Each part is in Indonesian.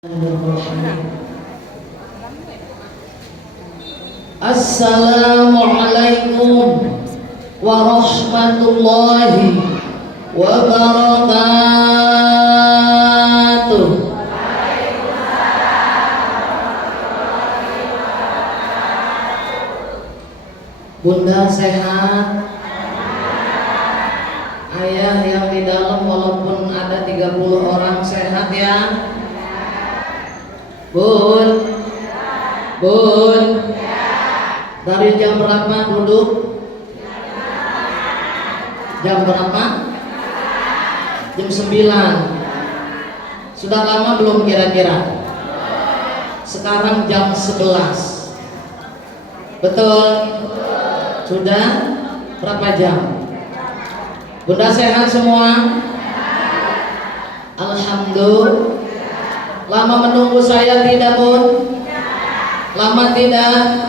Assalamualaikum warahmatullahi wabarakatuh. Bunda sehat? Ayah yang di dalam walaupun ada 30 orang sehat ya? Bun? Bun? Dari jam berapa duduk? Jam berapa? Jam 9. Sudah lama belum kira-kira? Sekarang jam 11. Betul? Sudah? Berapa jam? Bunda sehat semua? Alhamdulillah. Lama menunggu saya tidak, Bun? Lama tidak?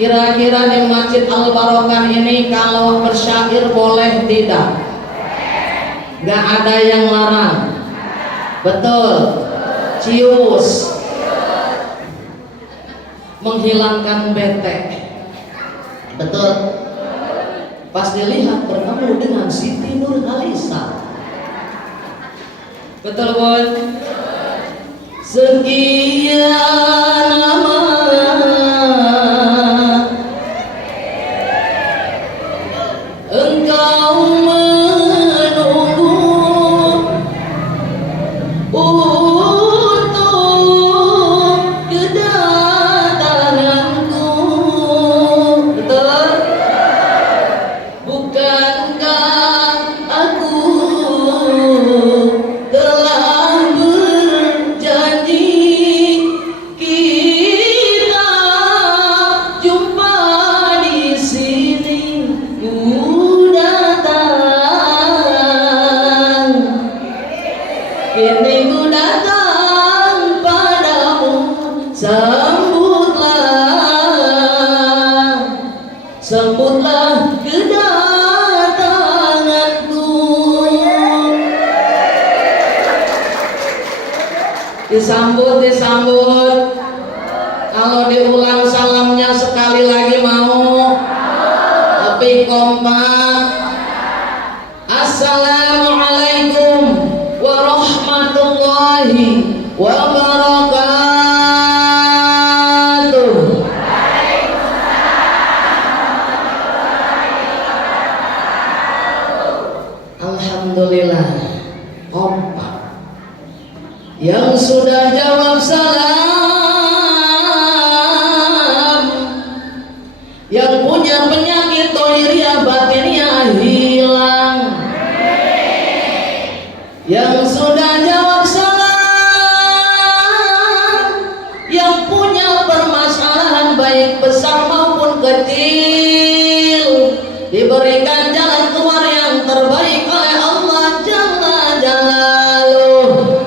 Kira-kira di Masjid Al-Barokah ini kalau bersyair boleh tidak? Gak ada yang larang. Betul? Cius menghilangkan bete. Betul? Pas dilihat bertemu dengan Siti Nurhalisa. Betul, Bun? Sekian lama engkau menunggu untuk kedatanganku. Betul? Bukankah aku telah berjanji kita jumpa di sini? Ku datang, kini ku datang padamu. Sambutlah, sambutlah kedatanganku. Disambut, disambut. Kalau diulang salamnya sekali lagi mau? Lebih kompak. Assalamualaikum warahmatullahi wabarakatuh. Alhamdulillah, kompak. Yang sudah jawab salam, yang punya penyakit dohiriyah batiniyah hilang. Yang sudah jawab salam, yang punya permasalahan baik besar maupun kecil, diberikan jalan keluar yang terbaik oleh Allah Jalla Jalaluh.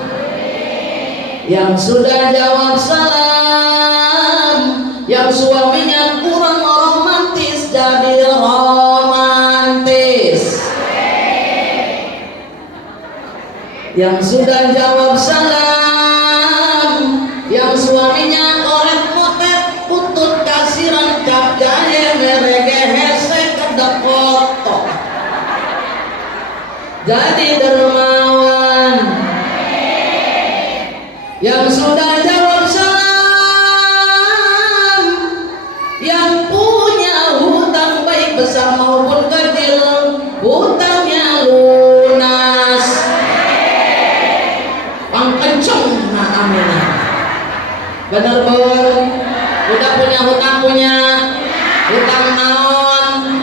Yang sudah jawab salam, yang suaminya kurang romantis jadi romantis. Yang sudah jawab salam, yang suaminya korek motet putut kasiran cap jahe merege hese kedap kotok jadi dermawan. Yang sudah jawab salam, yang punya hutang baik besar maupun kecil, hutangnya lunas. Pangkenceng nah aminah. Bener, Bun? Udah punya hutang, punya hutang naon?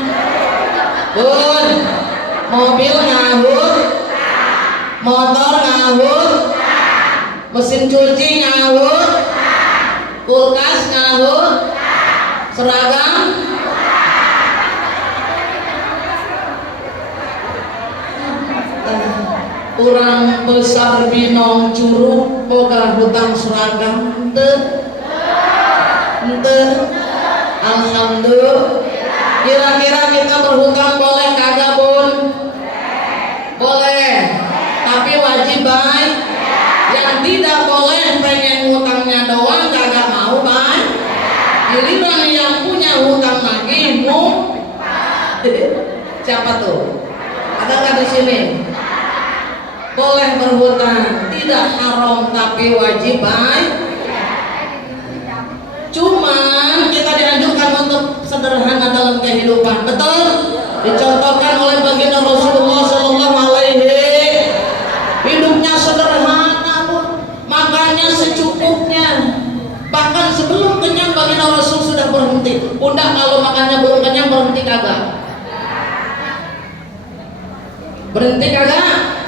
Bun, mobil ngahur, motor ngahur, mesin cuci ngahur, kulkas ngahur, seragam kurang besar binong curug boga hutang seragam ente. Alhamdulillah. Kira-kira kita berhutang boleh kagak, Bun? Boleh, tapi wajib baik. Yang tidak boleh Siapa tuh? Ada nggak di sini? Boleh berhutang, tidak haram tapi wajib baik. Cuman kita dianjurkan untuk sederhana dalam kehidupan, betul? Dicontohkan oleh baginda Rasulullah Sallallahu Alaihi, hidupnya sederhana pun, makannya secukupnya. Bahkan sebelum kenyang baginda Rasul sudah berhenti. Bunda kalau makannya belum kenyang berhenti kagak? Berhenti kagak?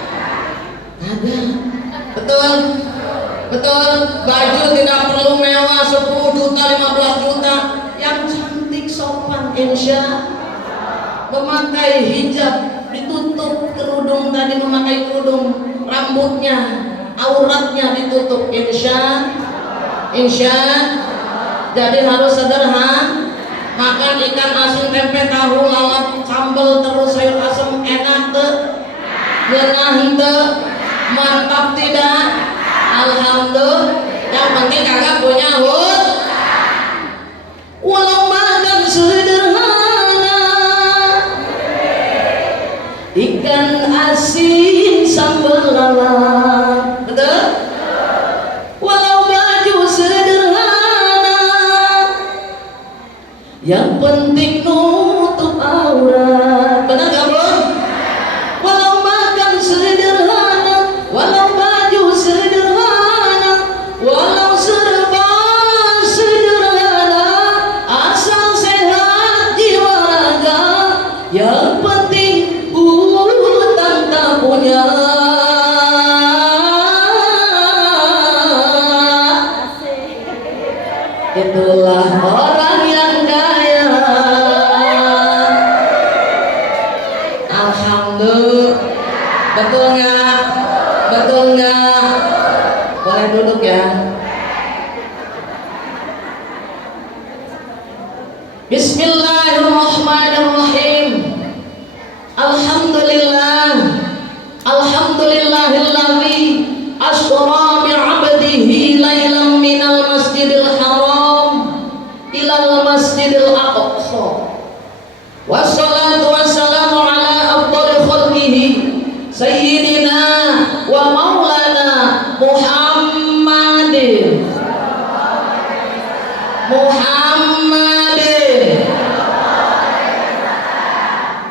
Kagak. Betul? Betul? Baju tidak perlu mewah 10 juta, 15 juta. Yang cantik sopan insya. Memakai hijab, ditutup kerudung, tadi memakai kerudung, rambutnya, auratnya ditutup insya. Insya. Jadi harus sederhana. Makan ikan asin, tempe, tahu, lawat, sambal, terus sayur asam, enak tuh, genah tuh, mantap tidak? Alhamdulillah. Yang penting kagak punya hut. Walau makan sederhana, ikan asin, sambal, lawat, betul? Walau baju sederhana, yang penting nutup aurat. Benar gak bro? Walau makan sederhana, walau baju sederhana, walau serba sederhana, asal sehat jiwa raga. Yang penting hutang tak punya. Itulah orang yang kaya. Alhamdulillah. Betul nggak? Betul nggak? Boleh duduk ya. Bismillahirrahmanirrahim. Alhamdulillah. Alhamdulillahilladzi asra bi'abdihi lailan minal masjidil haram ilal masjidil aqsa. Wassalatu wassalamu ala afdali khalqihi sayyidina wa maulana Muhammadin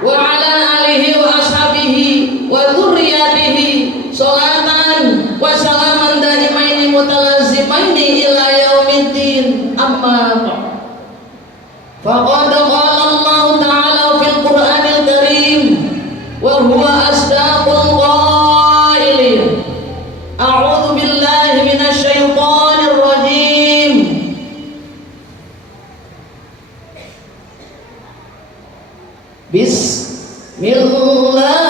wa ala alihi wa ashabihi wa dzurriyyatihi sholatan wa salaman daimaini mutalazimaini ila yaumiddin. Amma ba'd. Faqad qala Allah ta'ala fil Qur'anil Karim wa huwa asdaqul qailin. A'udzu billahi minasy syaithanir rajim. Bismillahirrahmanirrahim.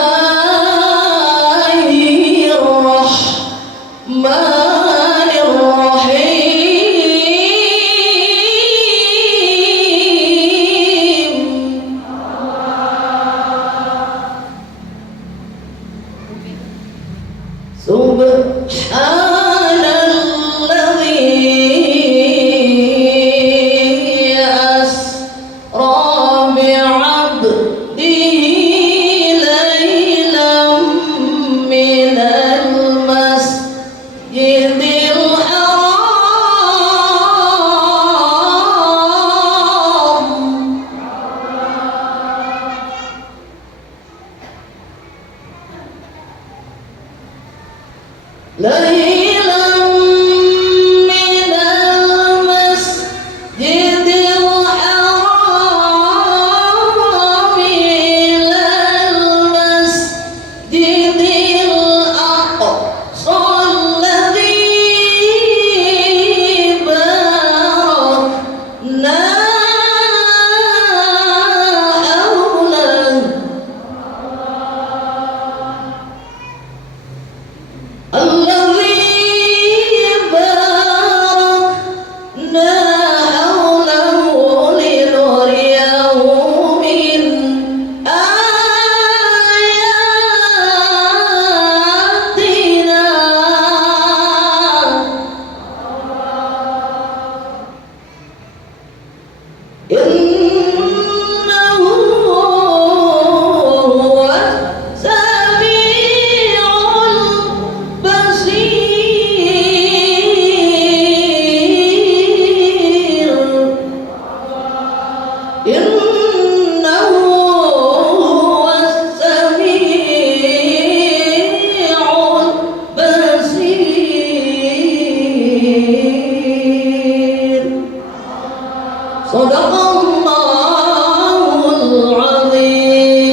Sadaqallahul azim.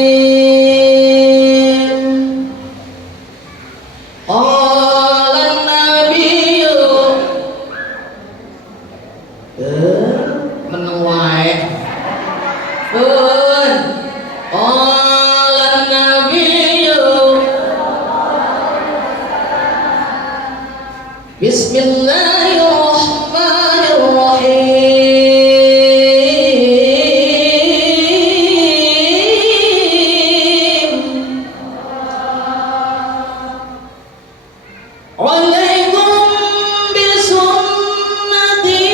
Qala an-nabiyyu meneng wae. Pun qala an-nabiyyu Bismillahirrahmanirrahim. Alaikum bisunnati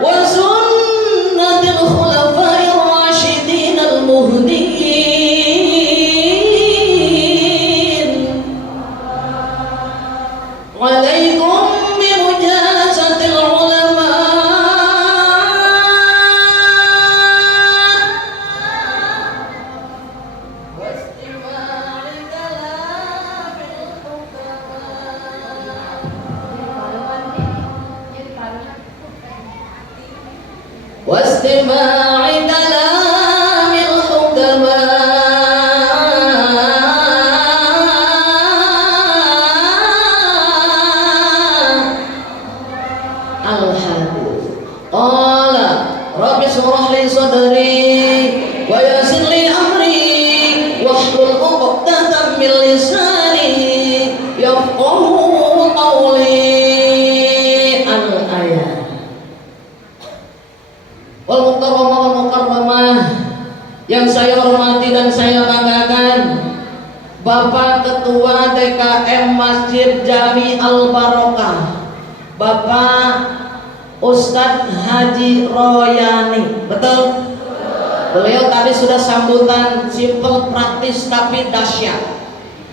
wa sunnatil khulafair rasyidin al-muhdiyyin. Alaikum bimujazatil ulama wastima'i kalamil hukama wastima'i kalamil hukama al-hadis. Qala rabbi shrah li sadri wa yassir li amri wahlul 'uqdatam min lisani yafqahu qawli. Al-ayat. Wal mukarramah yang saya hormati dan saya banggakan, Bapak Ketua DKM Masjid Jami Al-Barokah, Bapak Ustadz Haji Royani. Betul? Beliau tadi sudah sambutan simple, praktis tapi dahsyat.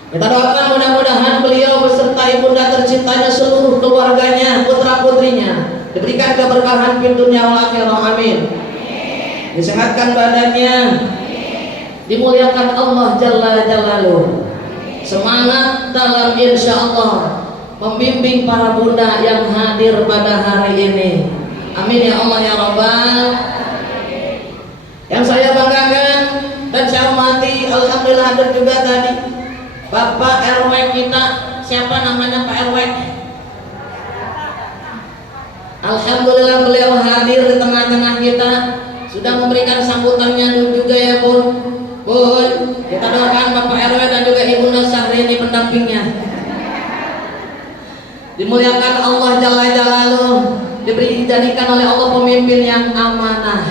Kita doakan mudah-mudahan beliau beserta ibunda tercintanya, seluruh keluarganya, putra putrinya diberikan keberkahan di dunia wal akhirah. Amin. Disehatkan badannya, dimuliakan Allah Jalla Jalaluhu. Semangat dalam insya Allah membimbing para bunda yang hadir pada hari ini. Amin ya Allah ya Rabbal. Yang saya banggakan dan saya hormati, alhamdulillah hadir juga tadi Bapak RW kita. Siapa namanya Pak RW? Alhamdulillah beliau hadir di tengah-tengah kita, sudah memberikan sambutannya juga ya Bun. Bun, kita doakan Bapak RW dan juga Ibunda Syahrini pendampingnya. Dimuliakan Allah Jalla Jalaluhu, dijadikan oleh Allah pemimpin yang amanah,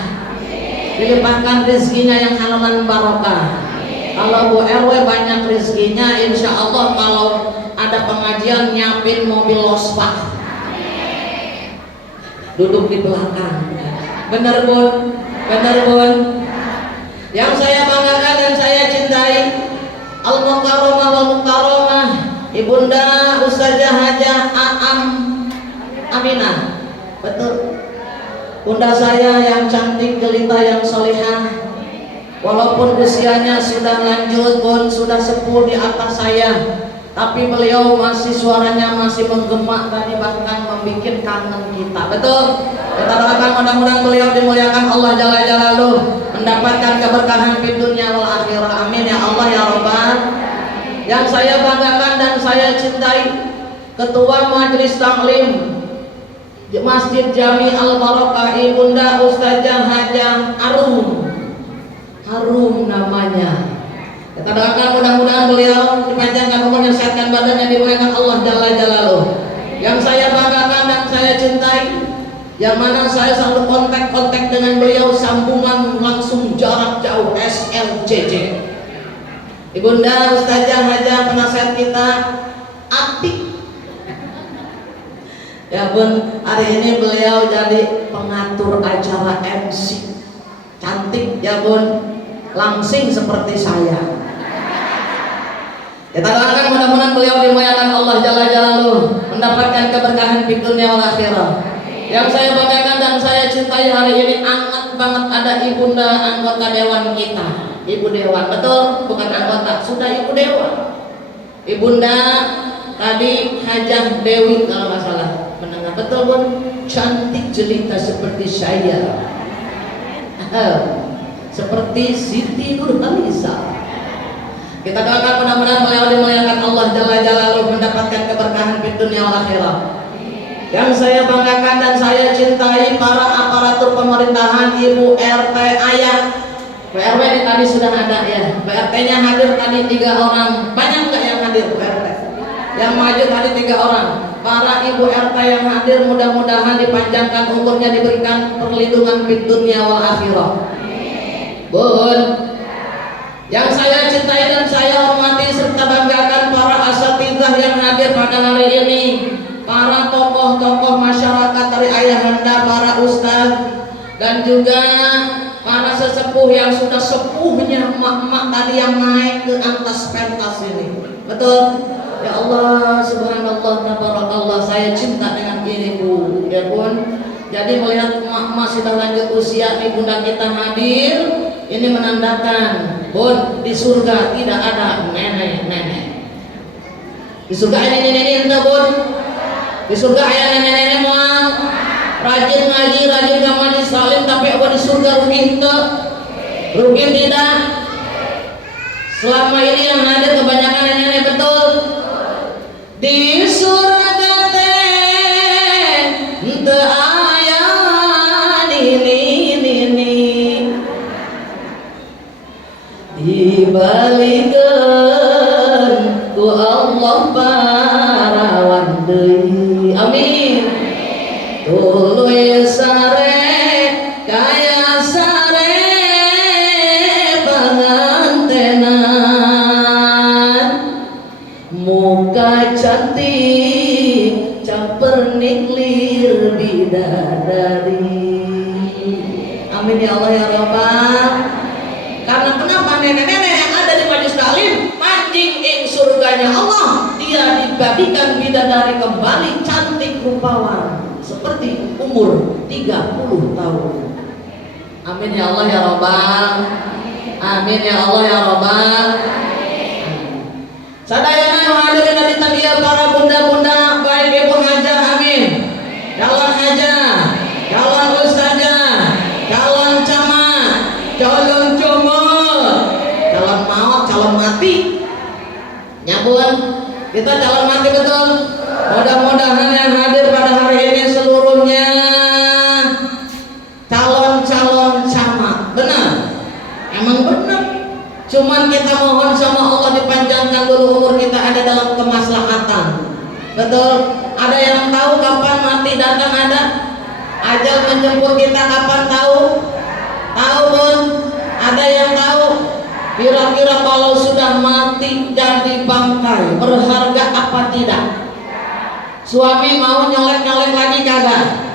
dilimpahkan rezekinya yang halalan barokah. Kalau Bu RW banyak rezekinya, insya Allah kalau ada pengajian nyiapin mobil lospak, duduk di belakang. Bener Bun? Bener Bun? Yang saya banggakan dan saya cintai, Al-Mukarramah wal Mukarramah Ibunda Ustazah Hajah Aam Aminah. Betul? Bunda saya yang cantik, jelita, yang solihah, walaupun usianya sudah lanjut Bun, sudah sepuh di atas saya, tapi beliau masih, suaranya masih menggema tadi, bahkan membuat kangen kita. Betul? Kita doakan mudah-mudahan beliau dimuliakan Allah Jalla Jalaluhu, mendapatkan keberkahan di dunia wal akhirah. Amin ya Allah ya Rabbal. Yang saya banggakan dan saya cintai, Ketua Majelis Taklim Masjid Jami Al-Barokah Ibunda Ustazah Hajah Arum. Harum namanya. Kita doakan mudah-mudahan beliau dipanjangkan umurnya, sehatkan badannya, dimuliakan Allah Jalla Jalaluhu. Yang saya banggakan dan saya cintai, yang mana saya selalu kontak dengan beliau, sambungan langsung jarak jauh, SLCC. Ibunda Ustazah Hajah penasihat kita Atik. Ya Bun, hari ini beliau jadi pengatur acara MC. Cantik ya Bun, langsing seperti saya. Kita doakan mudah-mudahan beliau dimuliakan Allah Jalla Jalaluhu, mendapatkan keberkahan di dunia wal akhirah. Yang saya banggakan dan saya cintai hari ini, hangat banget ada ibunda anggota dewan kita. Ibu dewan, betul? Bukan anggota, sudah ibu dewan. Ibunda tadi Hajah Dewi kalau nggak salah mendengar betul pun, cantik jelita seperti saya, seperti Siti Nurhaliza. Kita doakan mudah-mudahan beliau dimuliakan Allah Jalla Jalaluhu, mendapatkan keberkahan di dunia wal akhirah. Yang saya banggakan dan saya cintai para aparatur pemerintahan, ibu RT, ayah. PRW ini tadi sudah ada ya, PRT-nya hadir tadi 3 orang. Banyak nggak yang hadir PRT? Yang maju tadi 3 orang. Para ibu RT yang hadir mudah-mudahan dipanjangkan umurnya, diberikan perlindungan di dunia wal akhirah. Bun, yang saya cintai dan saya hormati serta banggakan para asatidzah yang hadir pada hari ini, para tokoh-tokoh masyarakat dari ayahanda, para ustadz, dan juga para sesepuh yang sudah sepuhnya emak-emak tadi yang naik ke atas pentas ini. Betul? Ya Allah, subhanallah, tabarakallah, saya cinta dengan ini Bu, ya Bun. Jadi melihat emak-emak sudah lanjut usia nih, bunda kita hadir, ini menandakan Bun, di surga tidak ada nenek-nenek. Di surga ada nenek-nenek entah Bun. Di surga ada nenek-nenek mau rajin ngaji, rajin ngamal di salim, tapi apa di surga rugi entah? Rugi tidak? Selama ini yang hadir kebanyakan nenek-nenek, betul? Di surga teh ente aya nini dibalikeun ku Allah parawan deui. Amin. Tuluy sare kaya sare pangantenan, muka cantik capernik lir bidadari. Amin ya Allah ya Rabbal. Karena kenapa nenek-nenek yang ada di majelis taklim mancing ing surganya Allah, dia dibadikan bidadari kembali cantik rupawan seperti umur 30 tahun. Amin ya Allah ya Rabbal. Amin ya Allah ya Rabbal. Sadayana yang hadirin dari tadiya para bunda-bunda, baik ibu hajah, amin, calon hajah, calon ustazah, calon camat, calon comot, calon maut, calon mati. Nyambung, kita calon mati betul. Mudah-mudahan yang hadir pada hari ini seluruhnya calon-calon camat. Benar? Emang benar. Cuman kita mohon sama Allah dipanjangkan dulu umur kita, ada dalam kemaslahatan. Betul? Ada yang tahu kapan mati datang? Ada? Ajal menjemput kita kapan tahu? Tahu Bun? Ada yang tahu? Kira-kira kalau sudah mati jadi bangkai, berharga apa tidak? Suami mau nyolek-nyolek lagi kagak?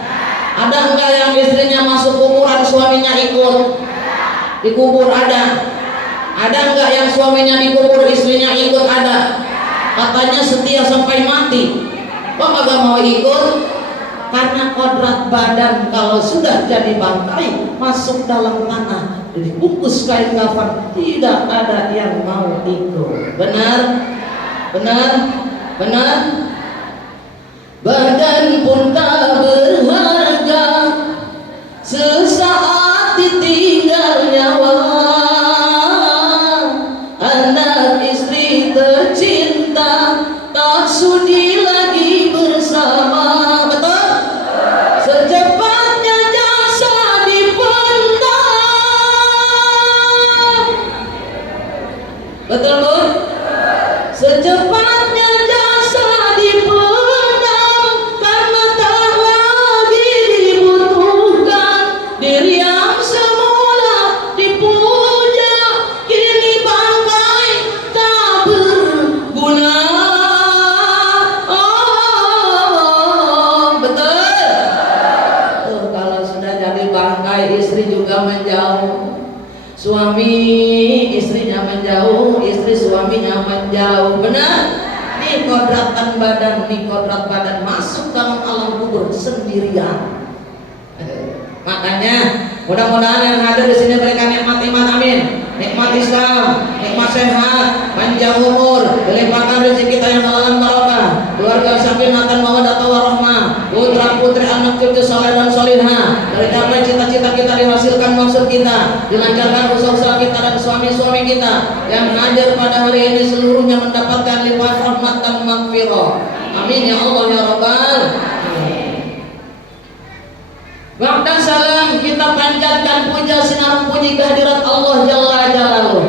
Ada enggak yang istrinya masuk kuburan suaminya ikut dikubur? Ada? Ada enggak yang suaminya dikubur istrinya ikut? Ada. Katanya setia sampai mati. Kok kagak mau ikut? Karena kodrat badan kalau sudah jadi bangkai masuk dalam tanah dibungkus kain kafan, tidak ada yang mau ikut. Benar? Benar? Benar? Badan pun tak berharga, sesaat ditinggal nyawa. Anak istri tercinta tak sudi lagi bersama. Betul? Secepatnya jasa dipendam. Betul Bu? Secepatnya jasa dipendam, karena tak lagi dibutuhkan. Diri yang semula dipuja kini bangkai tak berguna. Oh, betul. Kalau sudah jadi bangkai, istri juga menjauh. Suami istrinya menjauh, istri suaminya menjauh. Benar? Nih kodratan badan, nih kodrat badan masuk dalam alam kubur sendirian. Makanya mudah-mudahan yang hadir di sini berikan nikmat iman, amin. Nikmat Islam, nikmat sehat, panjang umur, dilimpahkan rezeki kita yang halal barokah. cucu saleh dan solihah, dari capai cita-cita kita, dihasilkan maksud kita, dilancarkan usaha-usaha kita dan suami-suami kita yang hadir pada hari ini seluruhnya mendapatkan limpahan rahmat dan maghfirah. Amin ya Allah ya Rabbal. Ba'da salam, kita panjatkan puja sinar puji kehadirat Allah Jalla Jalaluhu,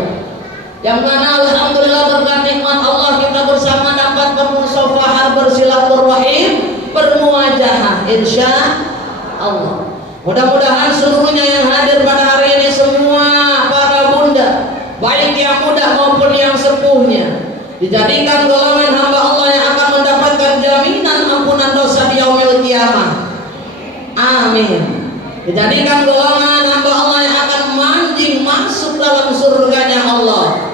yang mana alhamdulillah berkat nikmat Allah kita bersama dapat bermusafahah, bersilaturahim, bermuajahah insya Allah. Mudah-mudahan seluruhnya yang hadir pada hari ini, semua para bunda, baik yang muda maupun yang sepuhnya, dijadikan golongan hamba Allah yang akan mendapatkan jaminan ampunan dosa di yaumil qiyamah. Amin. Dijadikan golongan hamba Allah yang akan manjing masuk dalam surganya Allah.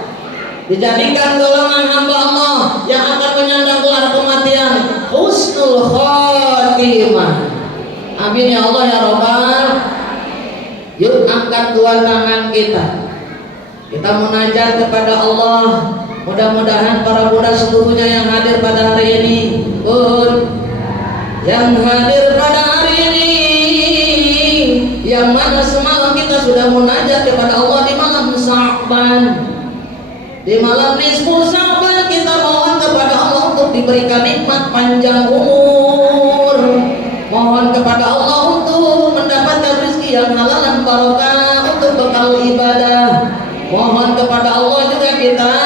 Dijadikan golongan hamba Allah yang akan menyandang gelar kematian husnul khotimah. Amin ya Allah ya Rabbal. Yuk angkat dua tangan kita, kita munajat kepada Allah. Mudah-mudahan para budak seluruhnya yang hadir pada hari ini, yang hadir pada hari ini, yang mana semalam kita sudah munajat kepada Allah di malam Sya'ban, di malam nisfu Sya'ban, kita mohon kepada Allah untuk diberikan nikmat panjang umur, mohon kepada Allah untuk mendapatkan rezeki yang halal dan barokah untuk bekal ibadah, mohon kepada Allah juga kita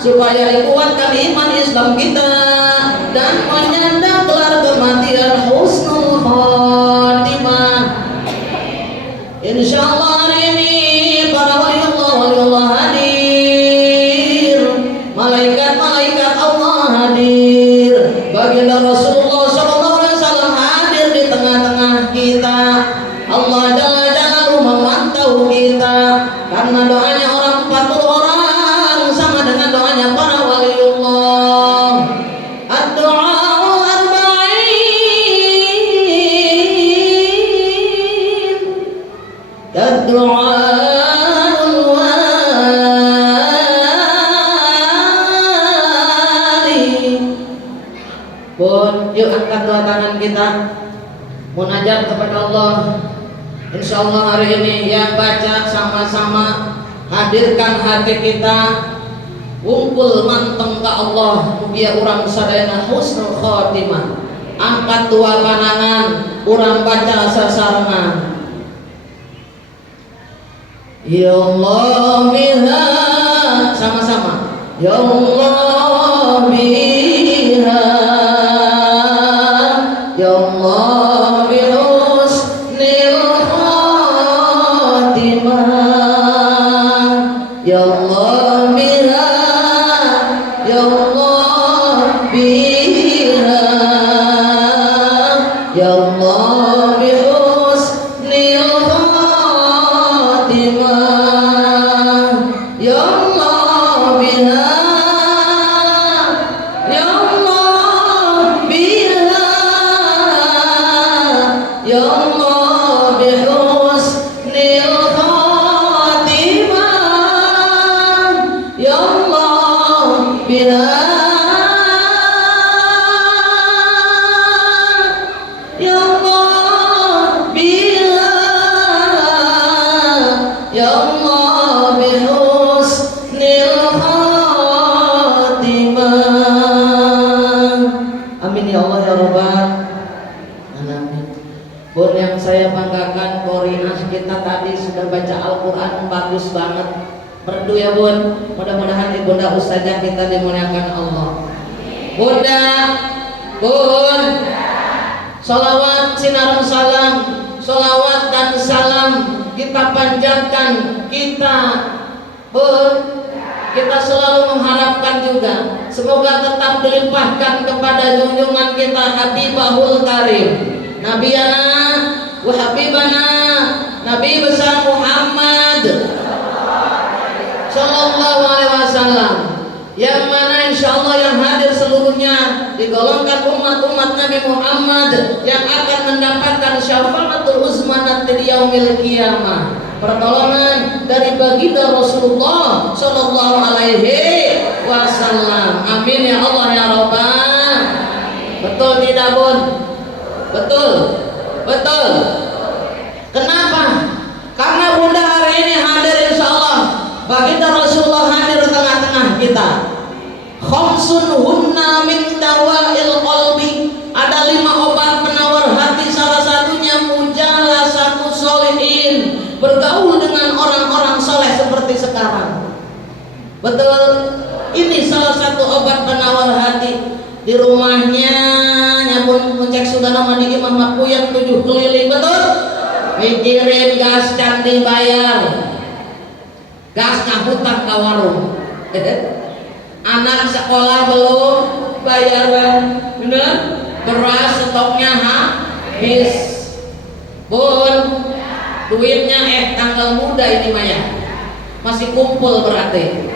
supaya dikuatkan iman Islam kita dan menyandang gelar kematian husnul khotimah. Insyaallah hari ini para waliullah hadir, malaikat-malaikat Allah hadir, baginda Rasulullah SAW hadir di tengah-tengah kita. Allah Jalla Jalaluhu memantau kita, karena doanya orang 40 orang sama dengan doanya para waliullah. Ad-du'a arba'in, ad-du'a pun. Yuk angkat dua tangan kita, munajat kepada Allah. Insyaallah hari ini yang baca sama-sama, hadirkan hati kita, wungkul manteng ke Allah, mugia urang sadayana husnul khotimah. Angkat dua panangan, urang baca sasarengan. Ya Allah biha, sama-sama. Ya Allah biha, ya Allah bihusnil khotimah, ya Allah biha, ya Allah biha, ya Allah bihusnil khotimah, ya Allah biha, ya Allah biha, ya Allah bihusnil khotimah, ya Allah biha, ya Allah biha, ya Allah bihusnil khotimah. Amin ya Allah ya Rabbal alamin. Bun, yang saya banggakan Korinah kita tadi sudah baca Al-Quran bagus banget. Merdu ya Bun, mudah-mudahan ibunda ustazah kita dimuliakan Allah. Bunda, Bun, sholawat sinarun salam, sholawat dan salam kita panjatkan kita, Bun. Kita selalu mengharapkan juga semoga tetap dilimpahkan kepada junjungan kita Habibahul Karim, Nabiyana wa Habibana, Nabi besar Muhammad Sallallahu Alaihi Wasallam, yang mana insyaallah yang hadir seluruhnya digolongkan umat-umat Nabi Muhammad yang akan mendapatkan syafaatul uzma nanti di yaumil qiyamah, pertolongan dari baginda Rasulullah Sallallahu Alaihi Wasallam. Amin ya Allah ya Rabbal. Betul tidak Bun? Betul. kita. Khamsun hunna min dawa'il qalbi. Ada 5 obat penawar hati, salah satunya mujalasatu sholihin, bergaul dengan orang-orang soleh seperti sekarang. Betul? Ini salah satu obat penawar hati. Di rumahnya nyabun ngecek sudah nama di imam aku yang 7 keliling, betul? Mikirin gas can dibayar, gasnya hutang ke warung. Anak sekolah belum bayaran, bener? Beras stoknya habis. Bun, duitnya tanggal muda ini Maya masih kumpul berarti.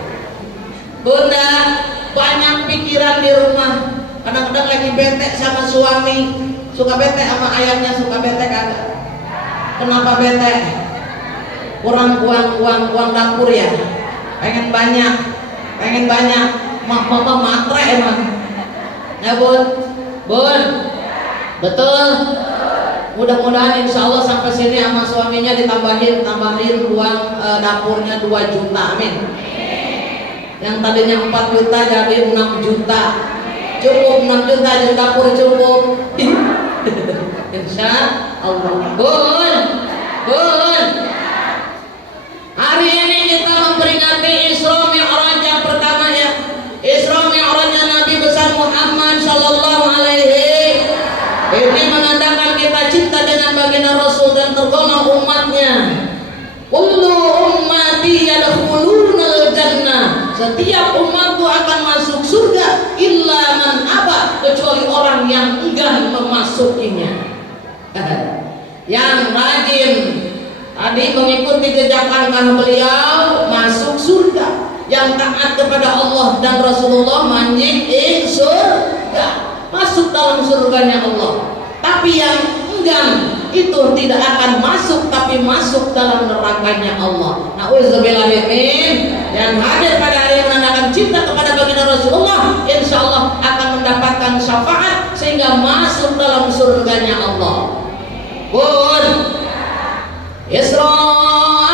Bunda, banyak pikiran di rumah. Kadang-kadang lagi bete sama suami, suka bete sama ayahnya, suka bete kagak. Kenapa bete? Kurang uang dapur ya. Pengen banyak. Mama matre emang. Ya bun, betul. Mudah-mudahan insya Allah sampai sini sama suaminya tambahin uang dapurnya 2 juta, amin. Yang tadinya 4 juta jadi 6 juta. Cukup 6 juta jadi dapur cukup. Insya Allah. Bun. Hari ini kita memperingati Isra Mi'raj yang pertama ya. Isra Mi'rajnya Nabi besar Muhammad sallallahu alaihi. Ini menandakan kita cinta dengan baginda Rasul dan tergolong umatnya. Kullu ummati yadkhulunal jannah. Setiap umatku akan masuk surga illa man aba, kecuali orang yang enggan memasukinya. Yang rajin tadi mengikuti jejak langkah beliau masuk surga. Yang taat kepada Allah dan Rasulullah manjing surga, masuk dalam surganya Allah. Tapi yang enggan itu tidak akan masuk, tapi masuk dalam nerakanya Allah. Nauzubillahimin. Yang hadir pada hari ini menandakan cinta kepada baginda Rasulullah, insya Allah akan mendapatkan syafaat sehingga masuk dalam surganya Allah. Bun, Isra,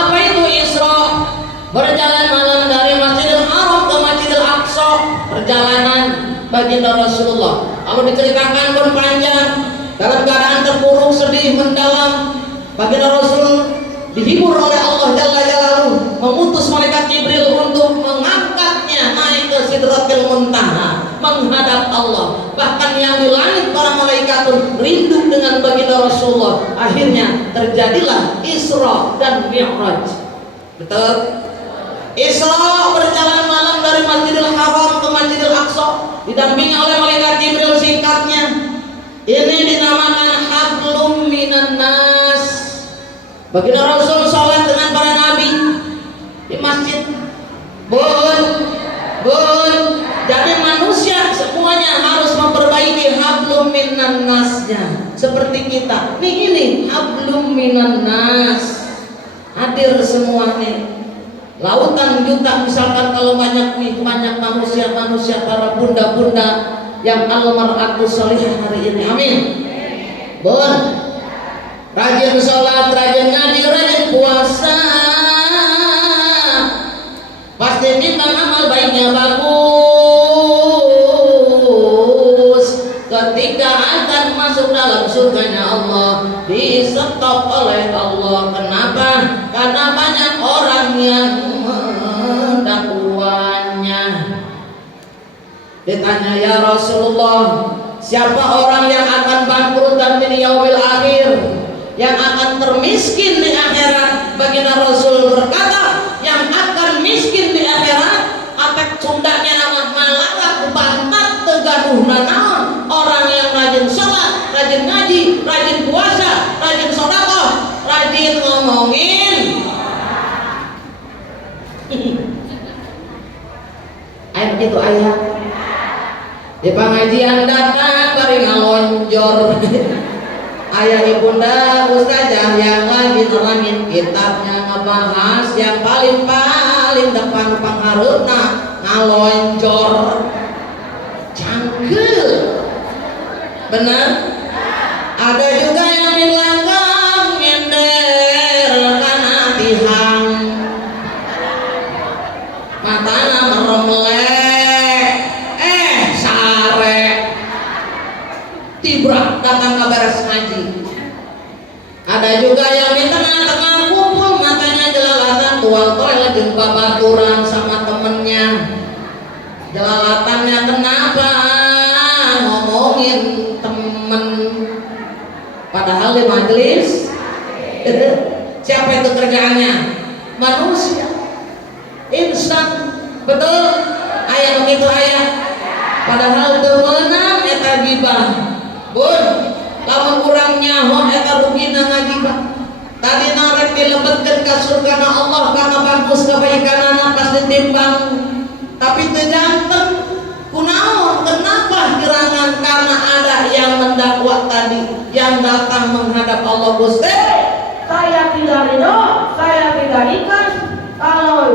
apa itu Isra? Berjalan malam dari Masjidil Haram ke Masjidil Aqsa, perjalanan baginda Rasulullah. Kalau diceritakan berpanjang, dalam keadaan terpuruk, sedih, mendalam, baginda Rasul dihibur oleh Allah Jalla Jalaluhu, memutus malaikat Jibril untuk mengangkatnya naik ke Sidratil Muntaha, menghadap Allah. Bahkan yang di langit para malaikat pun rindu dengan baginda Rasulullah. Akhirnya terjadilah Isra dan Mi'raj. Betul? Isra berjalan malam dari Masjidil Haram ke Masjidil Aqsa, didampingi oleh malaikat Jibril. Singkatnya ini dinamakan hablum minan nas. Baginda Rasul sholat dengan para nabi di masjid. Bun. Jadi manusia semuanya harus memperbaiki hablum minan nasnya. Seperti kita. Ini hablum minan nas. Hadir semuanya. Lautan juta misalkan kalau banyak manusia para bunda-bunda yang almarhatus sholihah hari ini, amin. Bun, rajin sholat, rajin ngaji, rajin puasa, pasti kita amal baiknya bagus. Ketika akan masuk dalam surganya Allah, di-stop oleh Allah. Kenapa? Karena banyak orang yang mendakwaannya. Ditanya, ya Rasulullah, siapa orang yang akan bangkrut dan di yaumil akhir, yang akan termiskin di akhirat? Baginda Rasul berkata, yang akan miskin di akhirat atek Sundanya nama malaka bantat tegaduh nanaon, orang yang rajin sholat, rajin ngaji, rajin puasa, rajin sedekah, rajin ngomongin. Ayat itu ayat di pengajian datang bari ngalonjor. Ayah ibunda ustazah yang lagi nerangin kitabnya ngebahas yang paling depan pangharupna ngalonjor. Cangkel. Benar? Ada juga yang di belakang nyender karena tihang matana merem melek. Jibrak datang ke beres ngaji. Ada juga yang di tengah-tengah kumpul matanya jelalatan tuang toilet jeung babaturan sama temennya. Jelalatannya kenapa ngomongin temen, padahal di majelis. Siapa itu kerjaannya? Manusia, insan. Betul? Ayah begitu ayah. Padahal demenan eta gibah. Bun, lamun urang nyaho eta rugina ngagibah. Tadi narek dilebetkeun ka surgana Allah karena bagus kebaikanana pas ditimbang. Tapi teu janten. Kunaon? Kenapa gerangan? Karena ada yang mendakwa tadi, yang datang menghadap Allah. Gusti, saya tidak ridho, saya tidak ikhlas kalau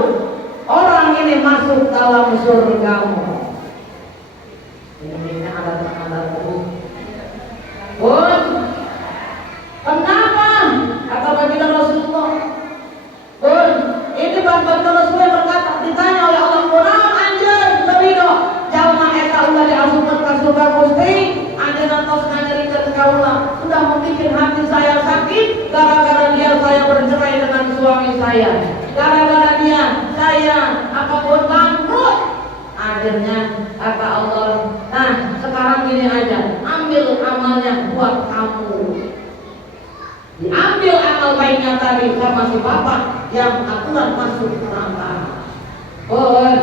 orang ini masuk dalam surgamu. Ini ada terus. Bun, kenapa? Kata baginda Rasulullah. Bun, ini baginda Rasulullah berkata, ditanya oleh Allah, "Kunaon anjeun teu ridho?" Jalma eta ulah diasupkeun ka surga Gusti, anjeunna tos ngajarikeun kaula, sudah membikin hati saya sakit gara-gara dia saya bercerai dengan suami saya. Gara-gara dia saya apapun bangkrut. Akhirnya kata Allah, nah sekarang gini aja, ambil amalnya buat kamu. Diambil amal baiknya tadi sama si bapak yang aturan masuk neraka. Bun.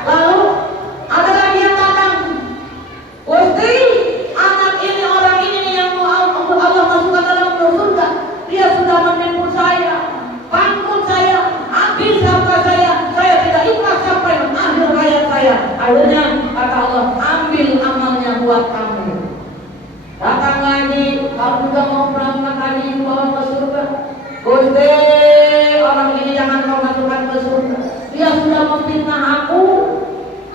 Lalu ada lagi yang datang. Gusti, anak ini, orang ini yang mau Allah masukkan dalam surga. Dia sudah menipu saya, bangkrut saya, habis harta saya tidak ikhlas sampai akhir hayat saya. Akhirnya kata Allah, ambil amalnya buat kamu. Datang lagi, kalau juga mau berangkat lagi bawa ke surga. Gusti, orang ini jangan kau masukkan ke surga. Dia sudah memfitnah aku.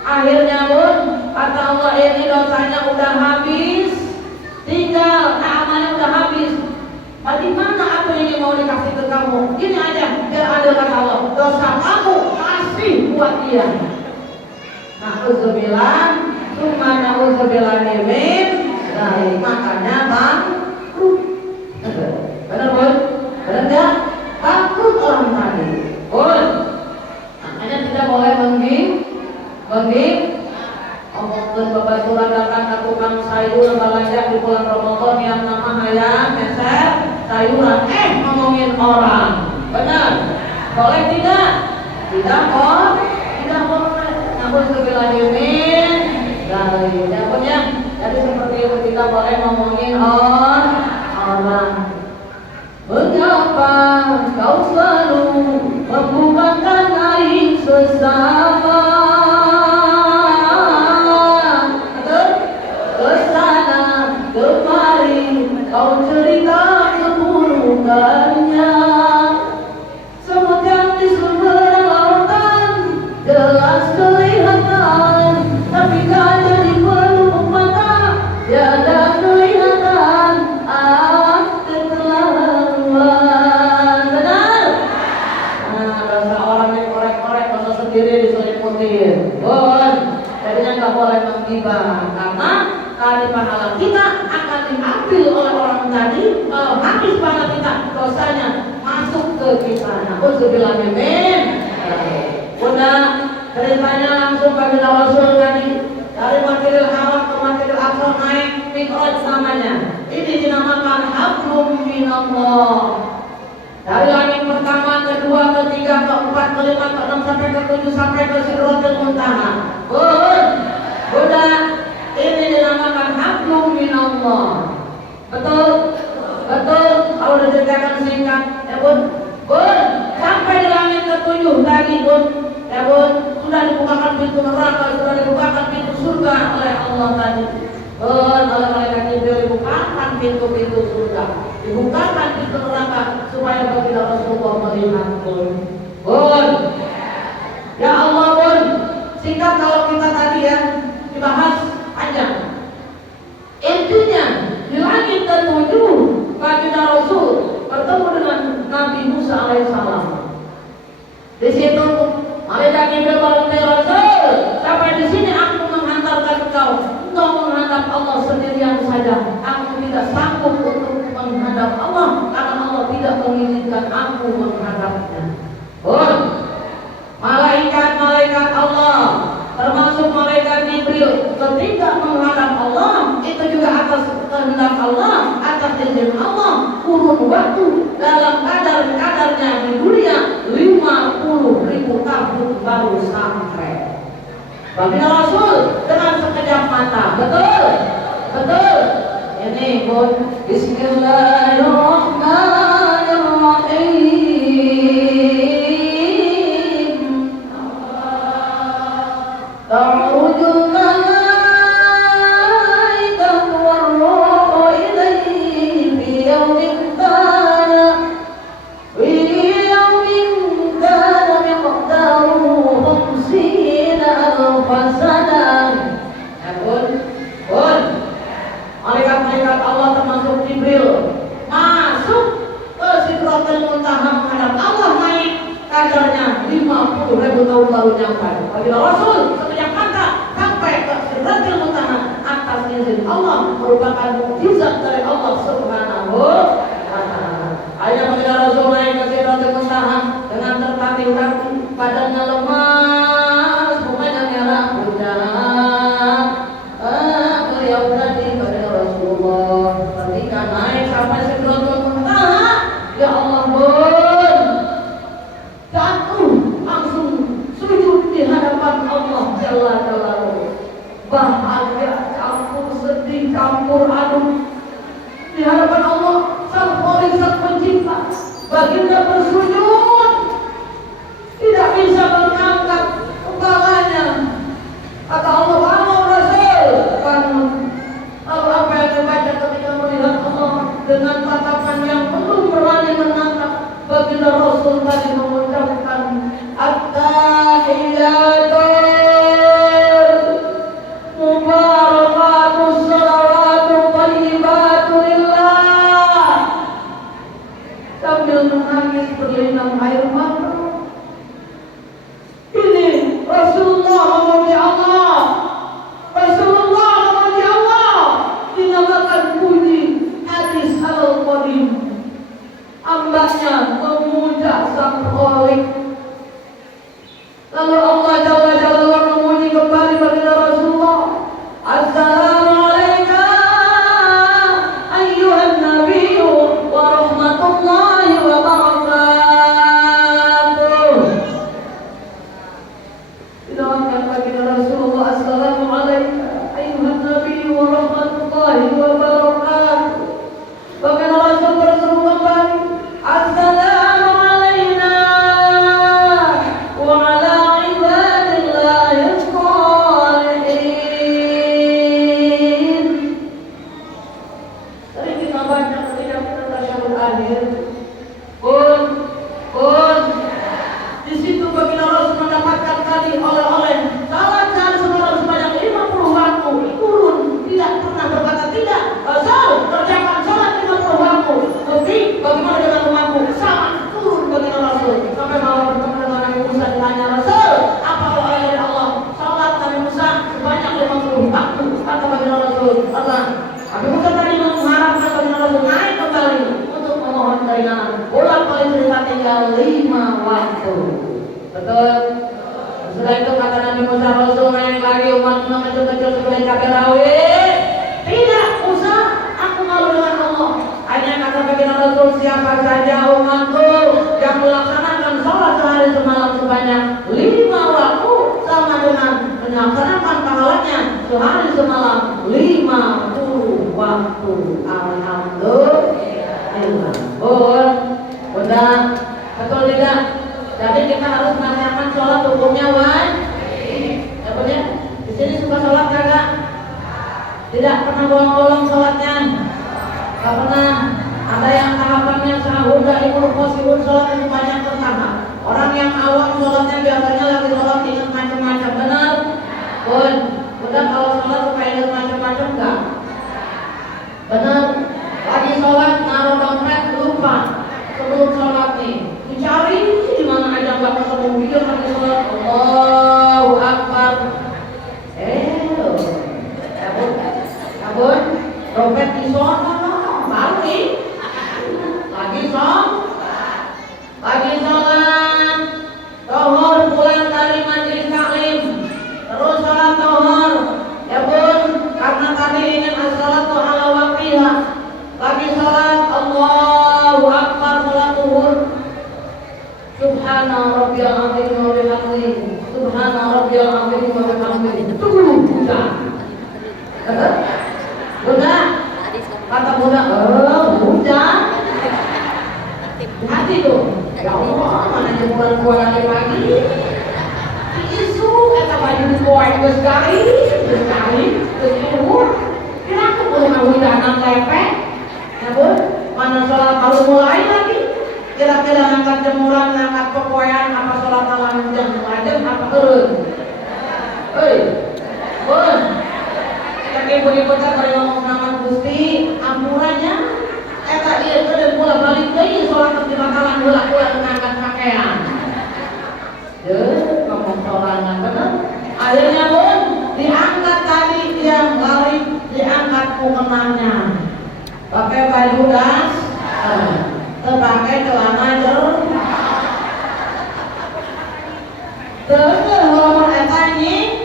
Akhirnya Bun, kata Allah, ini dosanya udah habis, tinggal amalnya udah habis. Bagaimana apa yang mau dikasih ke kamu? Gini aja, biar ada kata Allah, dosa kamu kasih buat dia. Na'udzubillah, summa na'udzubillah min, makanya bangkrut. Benar Bun? Benar enggak? Bangkrut orang tadi. Bun, makanya tidak boleh omongkeun babaturan datang ke tukang sayur belanja di bulan Ramadan yang nama hayang meser sayuran, ngomongin orang. Benar? Boleh tidak? Tidak boleh. Namun sebiladimin dari punya. Jadi seperti itu kita boleh ngomongin orang. Mengapa kau selalu membukakan aib sesama? Kau cerita keburukannya, semut yang di sumber lautan jelas kelihatan, tapi kan jadi pelupuk mata, tiada kelihatan keterlaluan. Benar? Nah, dosa orang yang korek-korek, dosa sendiri diselimutin. Jadinya nggak boleh menggibah, karena kali pahala kita akan diambil oleh orang tadi. Kalau habis pahala kita, dosanya masuk ke kita. Na'udzubillah min. Udah ceritanya langsung bagi Rasul tadi, dari Masjidil Haram ke Masjidil Aqsa naik Mi'raj namanya. Ini dinamakan hablum minallah. Dari langit pertama, kedua, ketiga, keempat, kelima, keenam sampai ketujuh sampai ke Sidratul Muntaha. Udah, ini dinamakan hablum minallah. Betul? Kalau diceritakan singkat, ya Bun, sampai di langit ketujuh tadi Bun, ya Bun, sudah dibukakan pintu neraka, sudah dibukakan pintu surga oleh Allah tadi. Oleh malaikat Jibril dibukakan pintu-pintu surga, dibukakan pintu neraka supaya baginda Rasulullah melihat Bun. Ya Allah Bun, singkat kalau kita tadi ya dibahas panjang. Intinya di langit ketujuh baginda Rasul bertemu dengan Nabi Musa alaihissalam. Di situ malaikat Jibril berkata, Rasul, sampai di sini aku menghantarkan engkau menghadap baru sampai. Baginda Rasul dengan sekejap mata, betul, betul. Ini pun Bismillahirrahmanirrahim. Ta'rujul malaikatu war-ruhu ilaihi fi yawmin kana miqdaruhu 50,000 sanah. Ya pun, malaikat-malaikat Allah termasuk Jibril masuk ke Sidratul Muntaha menghadap Allah, naik kadarnya 50.000 tahun baru nyampe. Baginda Rasul sekejap mata sampai ke Sidratul Muntaha atas izin Allah, merupakan mukjizat dari Allah Subhanahu wa Ta'ala. Akhirnya Baginda Rasul naik ke Sidratul Muntaha dengan tertatih rapi, badannya lemas, mukanya merah pucat. Beliau tadi kepada Rasulullah ketika naik sampai Sidratul Muntaha, ya Allah pun jatuh langsung sujud di hadapan Allah Jalla Jalaluhu. Bahagia campur sedih campur aduk di hadapan Allah Sang Khalik Sang Pencipta. Baginda bersujud, tidak bisa mengangkat kepalanya. Kata Allah, Rasul, lalu apa yang dibaca ketika melihat Allah dengan tatapan yang belum berani menatap? Baginda Rasul tadi mengucapkan At-tahiyatul mubarakatus salawatu thayyibatu lillah, sambil menangis berlinang air mata. Ini Rasulullah memuji Allah, Rasulullah memuji Allah, dinamakan puji hadis al-qadim. Hambanya memuja Sang Khalik. Lalu Allah Jalla Jalla memuji kembali baginda Rasulullah. Assalamu alayka ayyuhan nabiyyu wa rahmatullahi wa barakatuh. Dinamakan baginda Rasulullah, assalamu alayka ayyuhan nabiyyu wa rahmatullahi wa barakatuh. Baginda Rasul berseru kembali, assalamu alayna wa ala ibadillahis shalihin. Sering kita baca ketika kita tasyahud akhir. Pun di situ baginda Rasul mendapatkan tadi oleh-oleh salat dari saudara sebanyak 50 waktu turun, tidak pernah berkata tidak. Rasul kerjakan salat 50 waktu. Tapi bagaimana dengan umatku? Sama turun baginda Rasul. Sampai malam bertemu dengan Nabi Musa, ditanya, Rasul, apa oleh dari Allah? Salat Nabi Musa sebanyak 50 waktu. Kata baginda Rasul, Allah, Nabi Musa tadi mengharapkan baginda Rasul naik kembali untuk memohon keringanan. Ulang kali cerita tinggal 5 waktu. Betul? Setelah itu kata Nabi Musa, Rasul naik lagi, umat kecil-kecil seperti cabai rawit. Tidak, Musa, aku malu dengan Allah. Hanya kata baginda Rasul, siapa saja umatku yang melaksanakan sholat sehari semalam sebanyak 5 waktu, sama dengan melaksanakan pahalanya sehari semalam 50 waktu. Alhamdulillah. Udah, betul tidak? Jadi kita harus melaksanakan sholat hukumnya wajib. Ya benar? Di sini suka sholat kagak? Tidak pernah bolong-bolong sholatnya. Gak pernah. Ada yang tahapannya sahur dari murkosibun sholat itu banyak bertahap. Orang yang awam sholatnya biasanya lagi sholat ingat macam-macam. Benar? Udah kalau sholat supaya ingat macam-macam enggak? Benar? Lagi sholat naruh dompet lupa sebelum sholat nih. Dicari di mana aja nggak ketemu dia lagi sholat. Allahu Akbar. Kabur, dompet di sana, baru nih. Lagi sholat, zuhur pulang dari majlis Subhana rabbiyal azim wa bihamdihi. Itu Buddha. Buddha. Kata Buddha, Buddha. Hati tuh. Ya Allah, mana jemuran gua lagi pagi. Isu kata baju koin geus kali, geus luhur. Kira aku kudu ngawidanan lepek. Ya, Bun. Mana sholat baru mulai lagi? Kira-kira ngangkat jemuran, ngangkat pepoyan, apa sholat alam jam lajeng apa eureun? Euy. Bun. Yang ibu-ibu teh bari ngomong nama Gusti, ampurannya eta ieu teh pula balik deui sholat di bakalan heula-heula ngangkat pakaian. Ngomong sholat bener. Akhirnya Bun, diangkat tadi yang lari, diangkat mukenanya. Pakai baju das, pakai celana jeruk. Terus nomor eta ini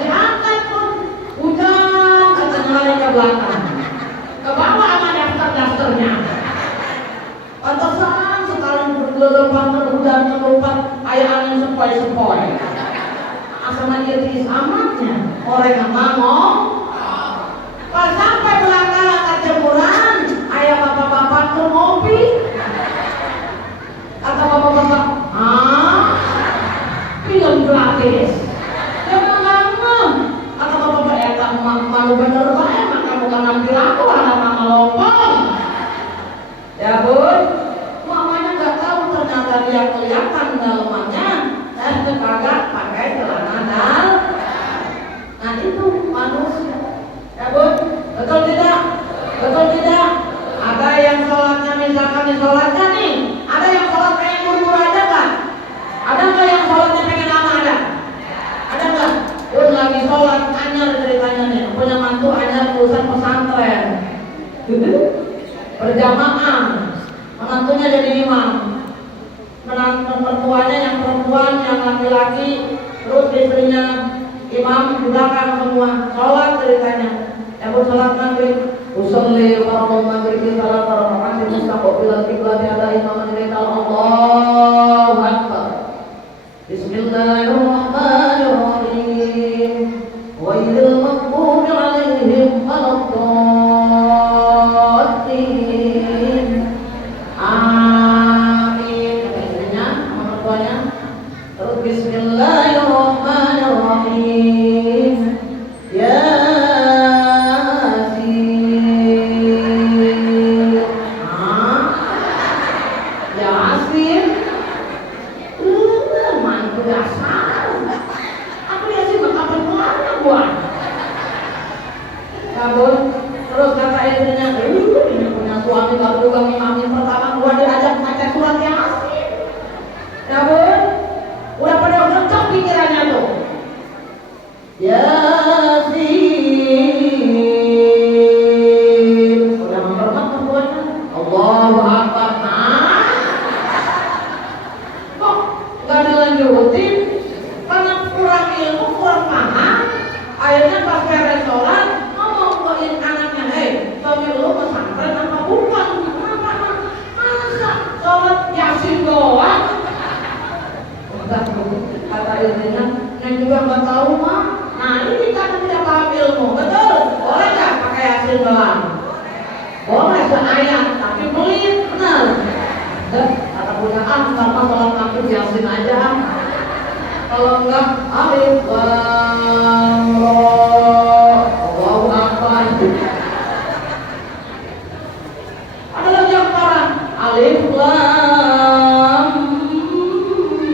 diangkat Pun, hujan ketinggalan ke belakang. Ke bawah sama daftar-daftarnya. Pantesan sekali bergelombang hujan kelupat, aya angin sepoi-sepoi. Asama ieu amatnya, orang yang ngomong. Pas sampai belakang angkat jemuran, ayah bapak-bapak tuh ngopi. Kata bapak-bapak, film gratis. Dia bilang, kata bapak-bapak, eta malu bener bae, maka bukan nampil aku, anak mama lompong. Ya Bun, mamanya nggak tahu ternyata dia kelihatan dalemannya, dan kagak pakai celana dal. Nah itu manusia. Ya Bun, betul tidak? Betul tidak? Ada yang sholatnya misalkan di sholatnya nih, ada yang sholat pengen buru-buru aja kan? Ada nggak yang sholatnya pengen lama ada? Ada nggak? Bun lagi sholat, anyar ceritanya nih, punya mantu anyar lulusan pesantren, berjamaah, menantunya jadi imam, menantu mertuanya yang perempuan, yang laki-laki, terus istrinya imam di belakang semua, sholat ceritanya. Abu salat maghrib, usolli fardhu maghrib salat rakaat mustaqbil qiblat ada imam meninggal Allahu akbar. Bismillahirrahmanirrahim. Ghairil maghdubi 'alaihim waladdallin. Amin. Artinya nomor 2-nya. Terus bismillahirrahmanirrahim. Ya terus kata istrinya, ini punya suami baru juga ngimami pertama gua diajak baca surat Yasin. Ya Bun, udah pada cocok pikirannya tuh. Yasin, udah menghormat perempuannya. Allahu Akbar. Kok nggak dilanjutin? Karena kurang ilmu, kurang paham. Akhirnya pas beres sholat anaknya, suami lu pesantren apa bukan? Masa sholat Yasin doang? Kata istrinya, Neng juga nggak tahu mah. Nah ini karena tidak paham ilmu, betul? Boleh nggak pakai Yasin doang? Boleh seayat, tapi pelit, benar? Kata punya karena sholat maghrib Yasin aja. Kalau enggak, alif lam ra. Allahu Akbar. Ada lagi yang parah. Alif lam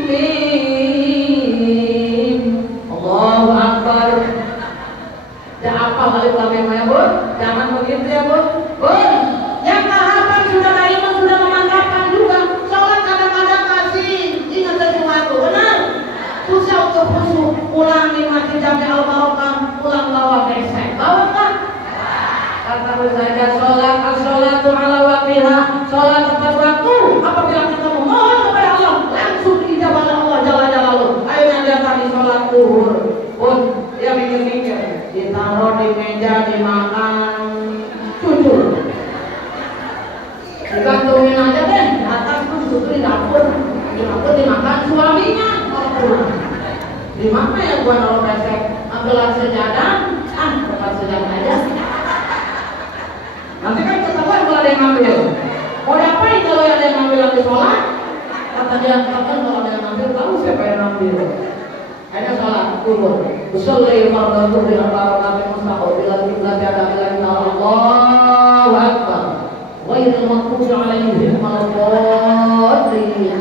mim. Allahu Akbar. Jangan apa alif lam mim ya Bun? Jangan begitu ya Bun. Bun, yang tahapan sudah iman sudah memantapkan juga. Sholat kadang-kadang kasih ingat sesuatu, benar? Susah untuk khusyuk. Ulangi masjid Jami Al-Barokah, ulang bawa besek. Bawa kan? Kata saja sholat as-sholatu ala waqtiha, sholat tepat waktu. Apabila kita memohon kepada Allah, langsung diijabah oleh Allah Jalla Jalaluhu. Akhirnya dia tadi sholat zuhur. Pun dia mikir-mikir, ditaruh di meja dimakan cucur. Digantungin aja deh di atas tuh di dapur. Di dapur dimakan suaminya. Kalau pulang Di mana ya gua naruh besek? Ambil sejadah, bukan sejadah aja. Nanti kan ketahuan kalau ada yang ngambil. Mau diapain kalau ada yang ngambil lagi sholat? Kata dia, katakan kalau ada yang ngambil, tahu siapa yang ngambil. Akhirnya sholat, turun. Usolli fardhu dhuhri arba'a raka'atin mustaqbil bila qiblat ada ilahi Allahu akbar. Ghairil maghdubi 'alaihim waladdallin.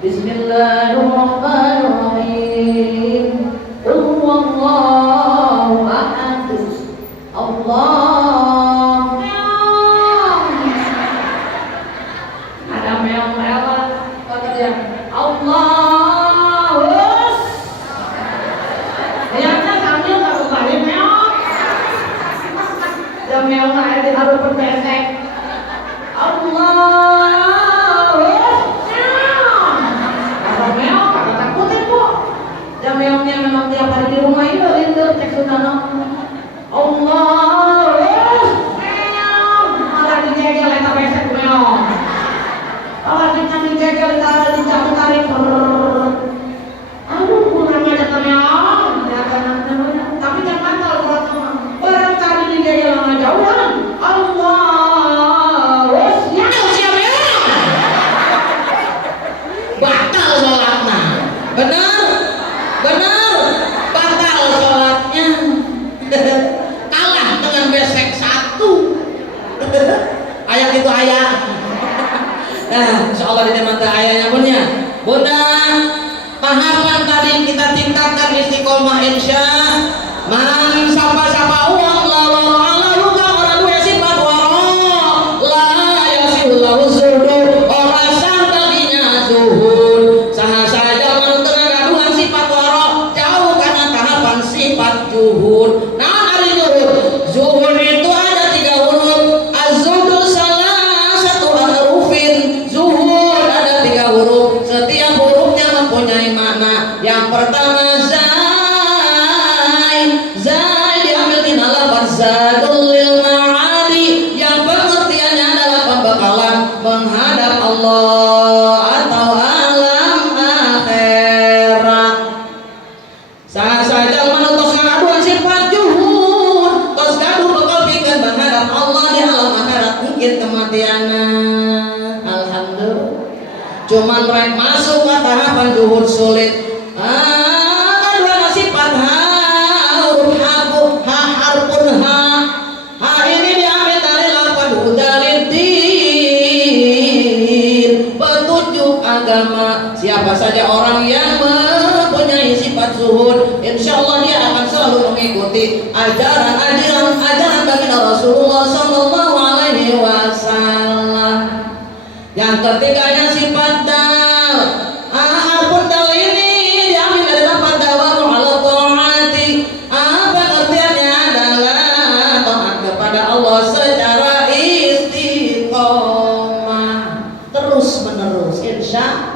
Bismillahirrahmanirrahim. Qul huwallahu ahad. Allah. Ada meong lewat, kata dia, Allahus. Lihatnya sambil nggak kembali meong. Dia meong aja ditaruh berbesek. Allahus. Kata meong, kata takutin kok. Dia meongnya memang tiap hari di rumah itu rindu cek sunana. Allahus. Meong, malah dijegel eta besek meong. Kalau kita dijegel, ditarik, aduh kurang aja meong. Tapi jangan tahu barang cari dijegel sama jauhan. Allahus. Ya siapa meong? Batal sholatnya. Benar? Batal sholatnya. Kalah dengan besek satu. Ayat itu ayat. Nah, insya Allah di mata ayatnya punya. Bunda, tahapan tadi kita tingkatkan istiqomah insya. Man sapa uang lalu ala luka orang gue sifat waro la yasihullahu zuhud orang santaginya zuhud sah saja menurut kegaduhan sifat waro jauh karena tahapan sifat juhud. Nah dari zuhud itu ada 3 huruf. Az-zuhud salah satu hurufin. Zuhud ada 3 huruf. Setiap hurufnya mempunyai makna. Yang pertama zai diambil di lafaz zadul lil ma'adi yang pengertiannya adalah pembekalan menghadap Allah atau alam akhirat. Sah saja menutus ngaduan sifat juhud tos gaduh bakal bikin menghadap Allah di alam akhirat mungkin kematiannya. Alhamdulillah cuman mereka masuk ke tahapan juhud sulit. Ngaduan sifat harpun ha ini diambil dari lafaz hudaliddin petunjuk agama. Siapa saja orang yang mempunyai sifat zuhud insyaallah dia akan selalu mengikuti ajaran baginda Rasulullah sallallahu alaihi wasallam. Yang ketiganya sifat dal. Harpun dal ini diambil dari lafaz dawamu ala taati. Pengertiannya adalah taat kepada Allah secara istiqomah terus menerus insya.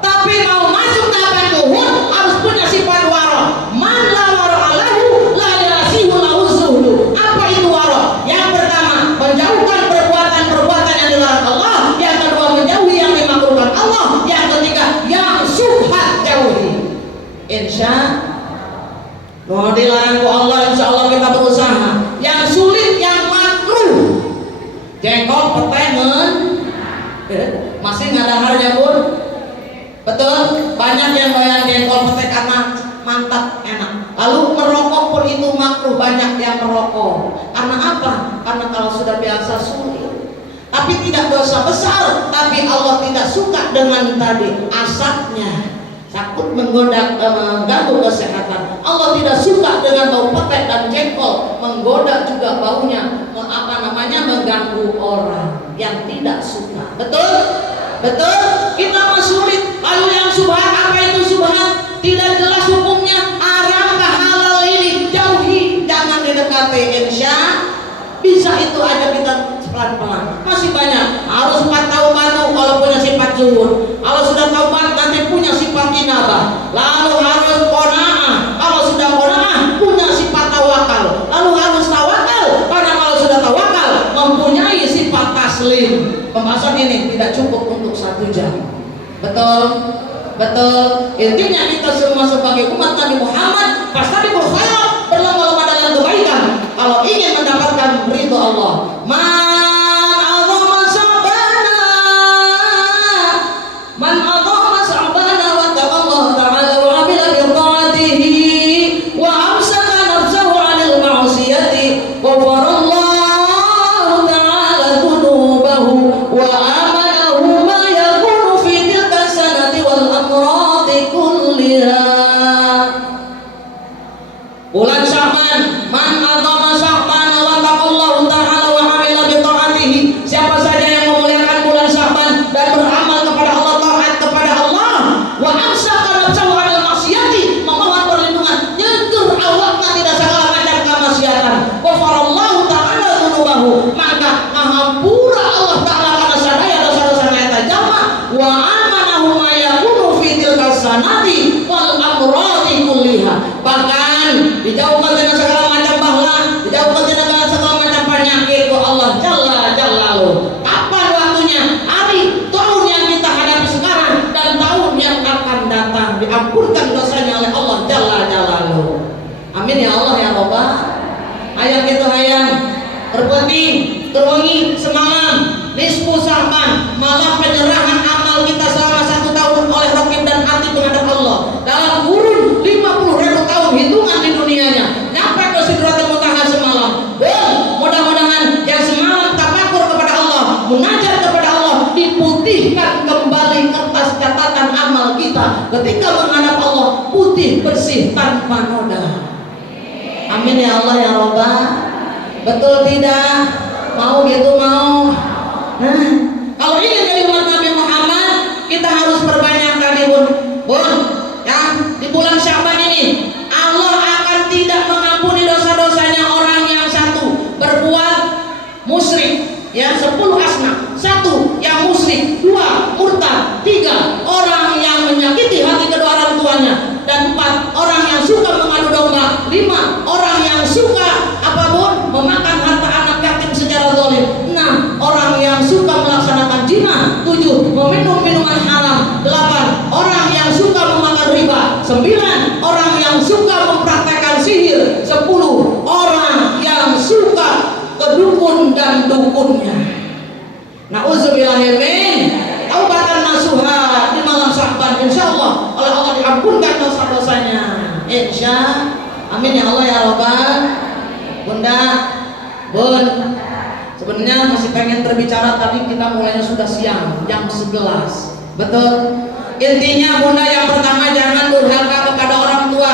Tapi mau masuk tahapan zuhud harus punya sifat waro. Man la waro alahu la yasihu lahu zuhdu. Apa itu waro? Yang pertama menjauhkan perbuatan yang dilarang Allah. Yang kedua menjauhi yang dimakruhkan Allah. Yang ketiga yang subhat jauhi. Insya mau dilarang ku Allah insya Allah kita berusaha. Yang sulit yang makruh jengkol petengen masih nggak ada harga pun. Betul, banyak yang doyan jengkol petek karena mantap enak. Lalu merokok pun itu makruh, banyak yang merokok. Karena apa? Karena kalau sudah biasa sulit. Tapi tidak dosa besar, tapi Allah tidak suka dengan tadi asapnya. Takut mengganggu kesehatan. Allah tidak suka dengan bau petek dan jengkol, menggoda juga baunya, mengganggu orang yang tidak suka. Betul? Kita mah sulit. Lalu yang subhat, apa itu subhat? Tidak jelas hukumnya. Haram kah halal ini? Jauhi, jangan didekati. Insya bisa itu aja kita pelan-pelan. Masih banyak. Harus 4 taubatu kalau punya sifat zuhud. Kalau sudah taubat nanti punya sifat inabah. Lalu harus qanaah. Kalau sudah qanaah punya sifat tawakal. Lalu harus tawakal. Karena kalau sudah tawakal mempunyai sifat taslim. Pembahasan ini tidak cukup untuk 1 jam. Betul? Betul. Intinya kita semua sebagai umat Nabi Muhammad fastabiqul khairat, berlomba-lomba dalam kebaikan kalau ingin mendapatkan ridho Allah. Man adhama sa'bana wa taqallahu ta'ala wa amila bi ta'atihi wa amsaka nafsahu 'anil ma'siyati wa farallahu ta'ala dhunubahu wa amalahu ma yakunu fi tilka sanati wal amradi kulliha. Bulan Sya'ban, man adhama Sya'bana wa taqallahu ta'ala wa amila bi ta'atihi. Siapa saja yang memuliakan bulan Sya'ban dan beramal kepada Allah, taat kepada Allah, wa amsaka nafsahu 'anil maksiati, memohon perlindungan, nyegur awakna tidak segala macam kemaksiatan, wa farallahu ta'ala dzunubahu, maka mengampura Allah taala karena sadaya dosa-dosanya eta jalma, wa amanahu ma yakunu fi tilka sanati wal amradi kulliha, bahkan dijauhkan dengan segala macam bahla, dijauhkan dengan segala macam penyakit ku Allah jalla jalaluhu. Kapan waktunya? Hari tahun yang kita hadapi sekarang dan tahun yang akan datang, diampunkan dosanya oleh Allah jalla jalaluhu. Amin ya Allah ya Rabbah. Hayang itu hayang terpenting terwengi semalam nisfu Sya'ban, malam penyerahan amal kita selama 1 tahun oleh Raqib dan Atid menghadap Allah dalam kurun 50.000 tahun hitungan di dunianya, nyampe ke Sidratul Muntaha semalam. Mudah-mudahan yang semalam tafakur kepada Allah, munajat kepada Allah, diputihkan kembali kertas catatan amal kita ketika menghadap Allah, putih bersih tanpa noda. Amin ya Allah ya Rabbah. Betul tidak? Mau gitu mau? Nah, kalau ingin jadi umat Nabi Muhammad, kita harus perbanyak tadi bun, ya, di bulan Sya'ban ini Allah akan tidak mengampuni dosa-dosanya orang yang satu berbuat musyrik, ya, 10 asna, 1 yang musyrik, 2 murtad, 3 orang yang menyakiti hati kedua orang tuanya, dan 4 orang yang suka mengadu domba, 5 orang yang suka apapun memakan harta anak yatim secara zalim, 6 orang yang suka melaksanakan zina, 7 meminum minuman haram, 8 orang yang suka memakan riba, 9 orang yang suka mempraktekkan sihir, 10 orang yang suka kedukun dan dukunnya. Nauzubillahi min taubatan nasuha di malam Sya'ban, insyaallah oleh Allah diampunkan dosa-dosanya. Insya amin ya Allah ya Rabbah. Bunda, Bun, sebenarnya masih pengen berbicara tapi kita mulainya sudah siang, jam 11. Betul? Intinya Bunda, yang pertama jangan durhaka kepada orang tua.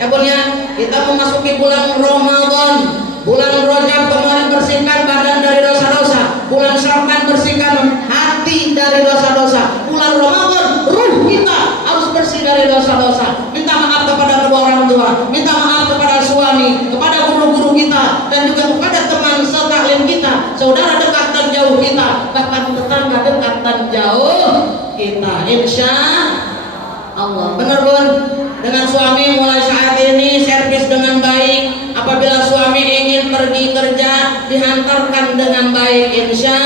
Ya Bun ya, kita memasuki bulan Ramadan, bulan Rajab, kemarin bersihkan badan dari dosa-dosa, bulan Sya'ban bersihkan hati dari dosa-dosa, bulan Ramadan ruh kita harus bersih dari dosa-dosa. Minta maaf kepada kedua orang tua, minta maaf kepada suami, kepada guru-guru kita, dan juga kepada teman setaklim kita, saudara dekat dan jauh kita, bahkan tetangga dekat dan jauh kita. Insya Allah. Benar Bun? Dengan suami mulai saat ini servis dengan baik. Apabila suami ingin pergi kerja, dihantarkan dengan baik. Insya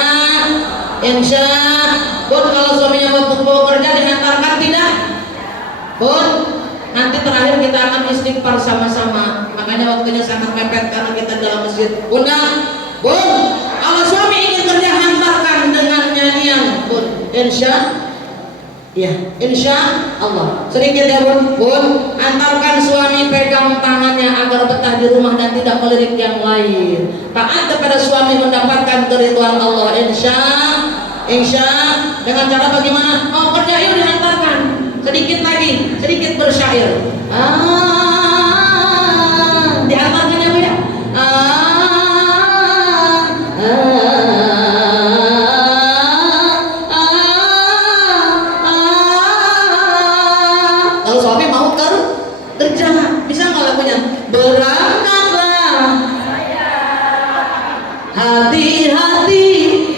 Bun, kalau suaminya mau kerja dihantarkan tidak? Bun, nanti terakhir kita akan istighfar sama-sama. Makanya waktunya sangat mepet karena kita dalam masjid. Bunda, Bun, kalau suami ingin kerja hantarkan dengan nyanyian. Bun, insya Allah. Sedikit ya Bun, antarkan suami, pegang tangannya agar betah di rumah dan tidak melirik yang lain. Taat kepada suami mendapatkan keridhaan Allah. Insya dengan cara bagaimana? Mau kerja yuk dihantarkan. Sedikit lagi, sedikit bersyair. Dihantarkan ya Bu ya. Kalau suami mau kerja, bisa nggak lagunya? Berangkatlah, hati-hati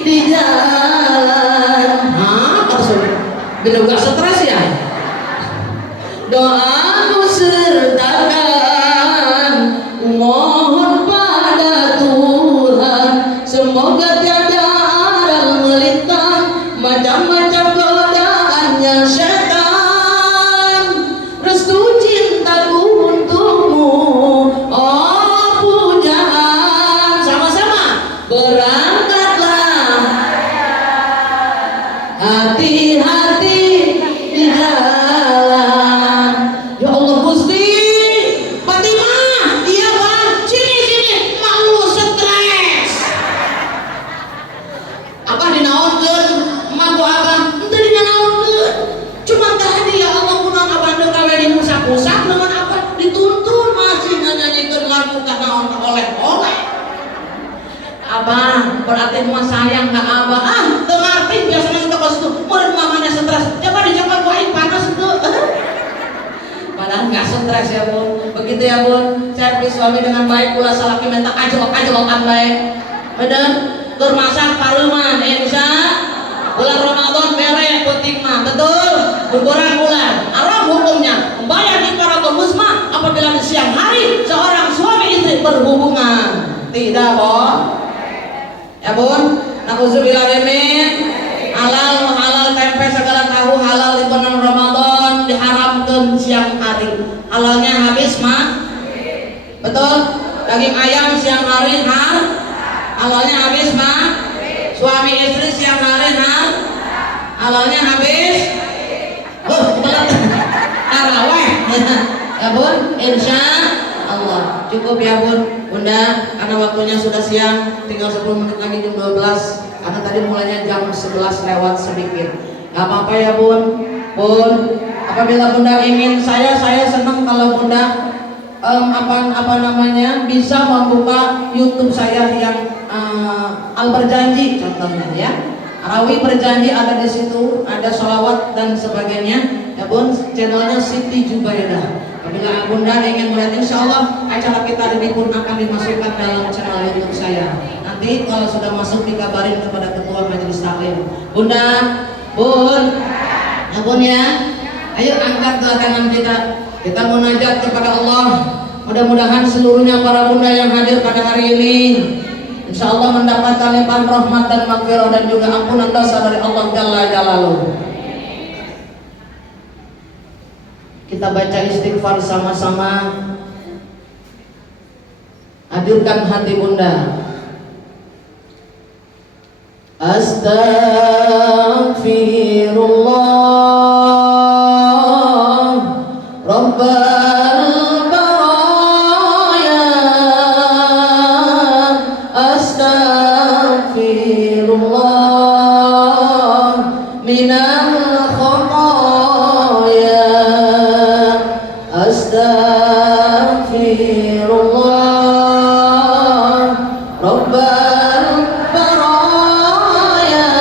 di jalan. Kalau suami bener gak stres ya. Doaku berarti mah sayang ke abah. Teu ngarti biasanya kita pas itu murid mamanya stres. Coba dicoba kuain panas itu. Padahal nggak stres ya bun. Begitu ya bun. Servis suami dengan baik pula salaki minta ajlok-ajlokan baik. Bener. Tur masak paruman insya bulan Ramadan merek penting mah betul. Kuburan bulan. Haram hukumnya. Membayar kifaratul musma apabila di siang hari seorang suami istri berhubungan. Tidak boh. Ya bun. Nauzubillah min. Halal tempe segala tahu halal di bulan Ramadan diharamkan siang hari. Halalnya habis mah. Betul. Daging ayam siang hari halalnya habis mah. Suami istri siang hari halalnya habis. Taraweh. Ya bun, insya Allah cukup ya bun, bunda, karena waktunya sudah siang, tinggal 10 menit lagi jam 12. Karena tadi mulainya jam 11 lewat sedikit. Gak apa-apa ya bun. Apabila bunda ingin, saya senang kalau bunda bisa membuka YouTube saya yang Al Berjanji contohnya ya. Rawi Berjanji ada di situ, ada sholawat dan sebagainya. Ya bun, channelnya Siti Jubaidah. Apabila bunda ingin melihat, insya Allah acara kita hari ini pun akan dimasukkan dalam channel YouTube saya. Nanti kalau sudah masuk dikabarin kepada ketua majelis taklim. Bunda, bun, ya bun ya. Ayo angkat dua tangan kita. Kita munajat kepada Allah. Mudah-mudahan seluruhnya para bunda yang hadir pada hari ini, insya Allah mendapatkan limpahan rahmat dan maghfirah dan juga ampunan dosa dari Allah Jalla Jalaluhu. Kita baca istighfar sama-sama. Hadirkan hati bunda. Astaghfirullah Rabbal baraya. Astaghfirullah minal khotaya. Astaghfirullah Rabbal baraya.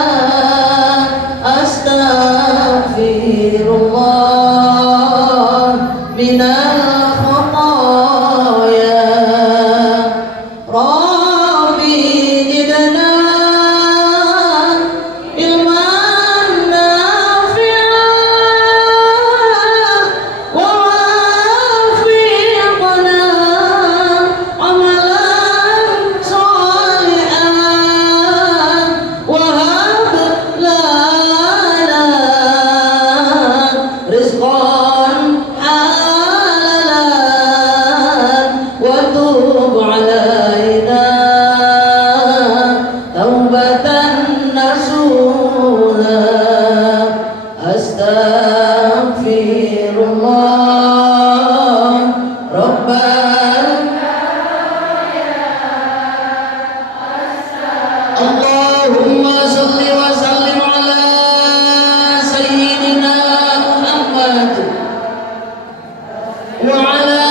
Astaghfirullah minal khotaya. Rabbi zidna ilman nafi'an wa wafiqna amalan shalihan wa hab lana rizqan halalan wa tub alaina taubatan nasuha. Astaghfirullah Rabbal. Allahumma salli wa sallim ala sayyidina Muhammad wa ala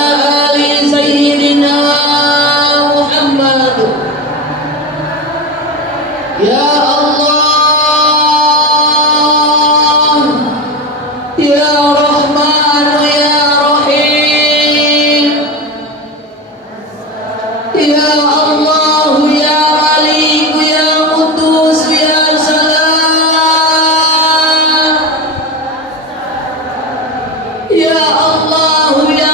ali sayyidina Muhammad. Ya Allah, Ya Rahman, Ya Rahim, Ya Allah, Ya Malik, Ya Qudus, Ya Salam. Ya Allah, Ya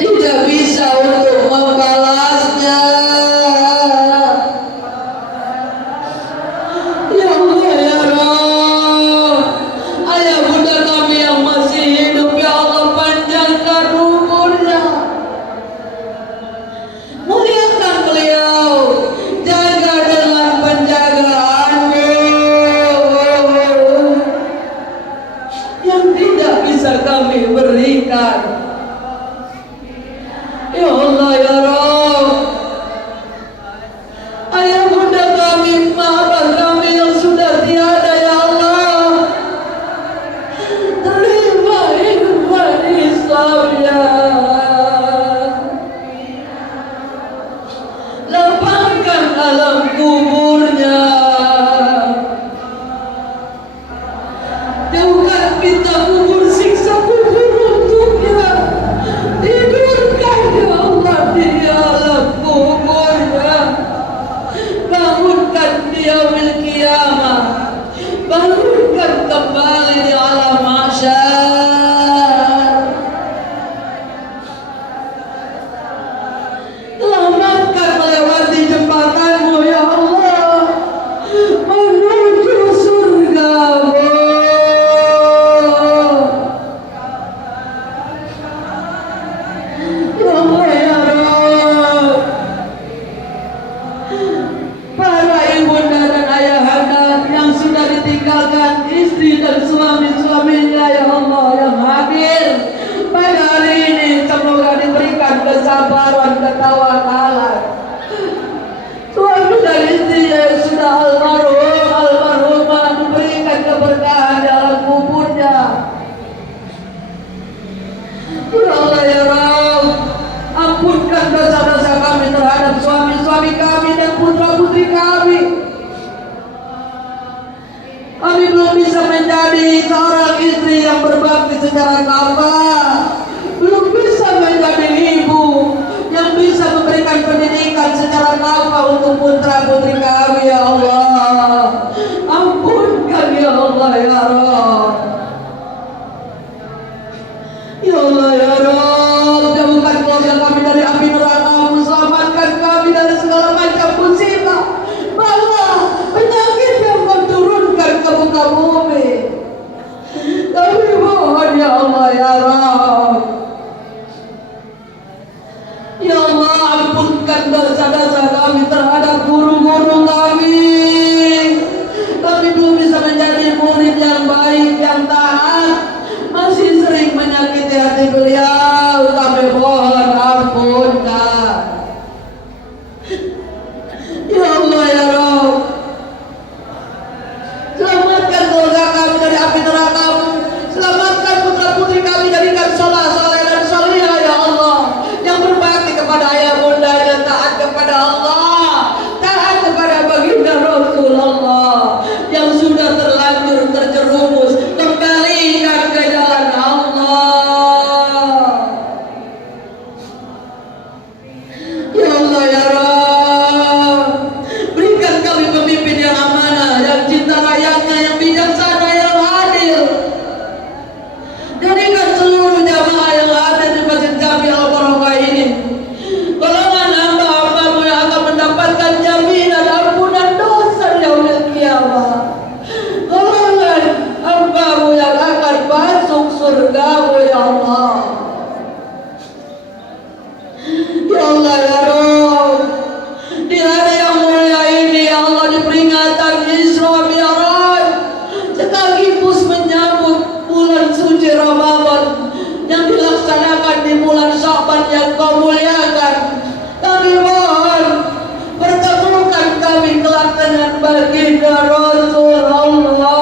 tidak bisa untuk membalasnya. Ya Allah ya Rabb, ayah bunda kami yang masih hidup, ya Allah panjangkan umurnya, muliakan beliau, jaga dengan penjagaan-Mu yang tidak bisa kami berikan. Ya Allah ya Rabb, ayah bunda kami, maafkan kami yang sudah tiada, ya Allah. Terima hidupan Islamnya, lapangkan alam kuburnya, jauhkan pinta kubur, siksa kubur untuknya, tidurkan ya Allah di alam kuburnya, bangunkan di yaumil qiyamah, bangunkan kembali di alam mahsyar, selamatkan melewati jembatan-Mu ya Allah menuju surga-Mu. Ya Allah ya Rabb, para ibunda dan ayahanda yang sudah ditinggalkan istri dan suami-suaminya, ya Allah yang hadir pada hari ini, semoga diberikan kesabaran, ketawakan. Suami dan istri yang sudah almarhumah diberikan keberkahan dalam kuburnya. Ya Allah ya Rabb, ampunkan dosa-dosa kami terhadap suami-suami kami dan putra-putri kami. Kami belum bisa menjadi seorang istri yang berbakti secara kafah, belum bisa menjadi ibu yang bisa memberikan pendidikan secara kafah untuk putra-putri kami, ya Allah. Ampunkan ya Allah ya Rabb. Ya Allah ya Rabb, jauhkan keluarga kami dari api neraka-Mu, selamatkan kami dari segala macam musibah, bala, penyakit yang Kau turunkan ke muka bumi. Kami mohon ya Allah ya Rabb. Ya Allah, ampunkan dosa-dosa kami terhadap guru-guru kami. Kami belum bisa menjadi murid yang baik, yang taat, masih sering menyakiti hati beliau. Kami mohon ampunkan. Ya Allah ya Rabb, selamatkan keluarga kami dari api neraka-Mu, selamatkan putra-putri kami, jadikan saleh dan salihah ya Allah, yang berbakti kepada ayah bunda dan taat kepada Allah, taat kepada baginda Rasulullah, yang sudah terlanjur terjerumus, kembalikan ke jalan Allah. Ya Allah ya Rabb, berikan kami pemimpin yang amanah, yang cinta rakyatnya, yang bijaksana, yang adil. Jadikan seluruh jamaah yang ada di masjid kami Al-Barokah ini golongan hamba-hamba-Mu yang akan mendapatkan jaminan ampunan dosa di yaumil qiyamah, golongan hamba-Mu yang akan masuk surga-Mu ya Allah. Ya Allah ya Rabb, di hari yang mulia ini ya Allah, di peringatan Isra Mi'raj, sekaligus menyambut bulan suci Ramadan yang dilaksanakan di bulan Sya'ban yang Kau muliakan, kami mohon pertemukan kami kelak dengan baginda Rasulullah.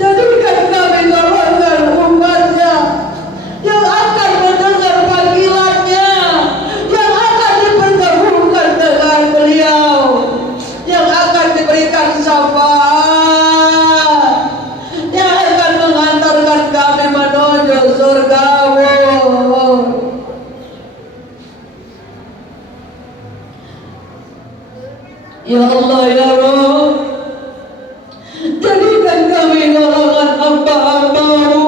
Jadikan kami golongan umatnya yang akan mendengar panggilannya, yang akan dipertemukan dengan beliau, yang akan diberikan syafaat, yang akan mengantarkan kami menuju surga-Mu. Ya Allah ya Rabb, jadikan kami golongan hamba-hamba-Mu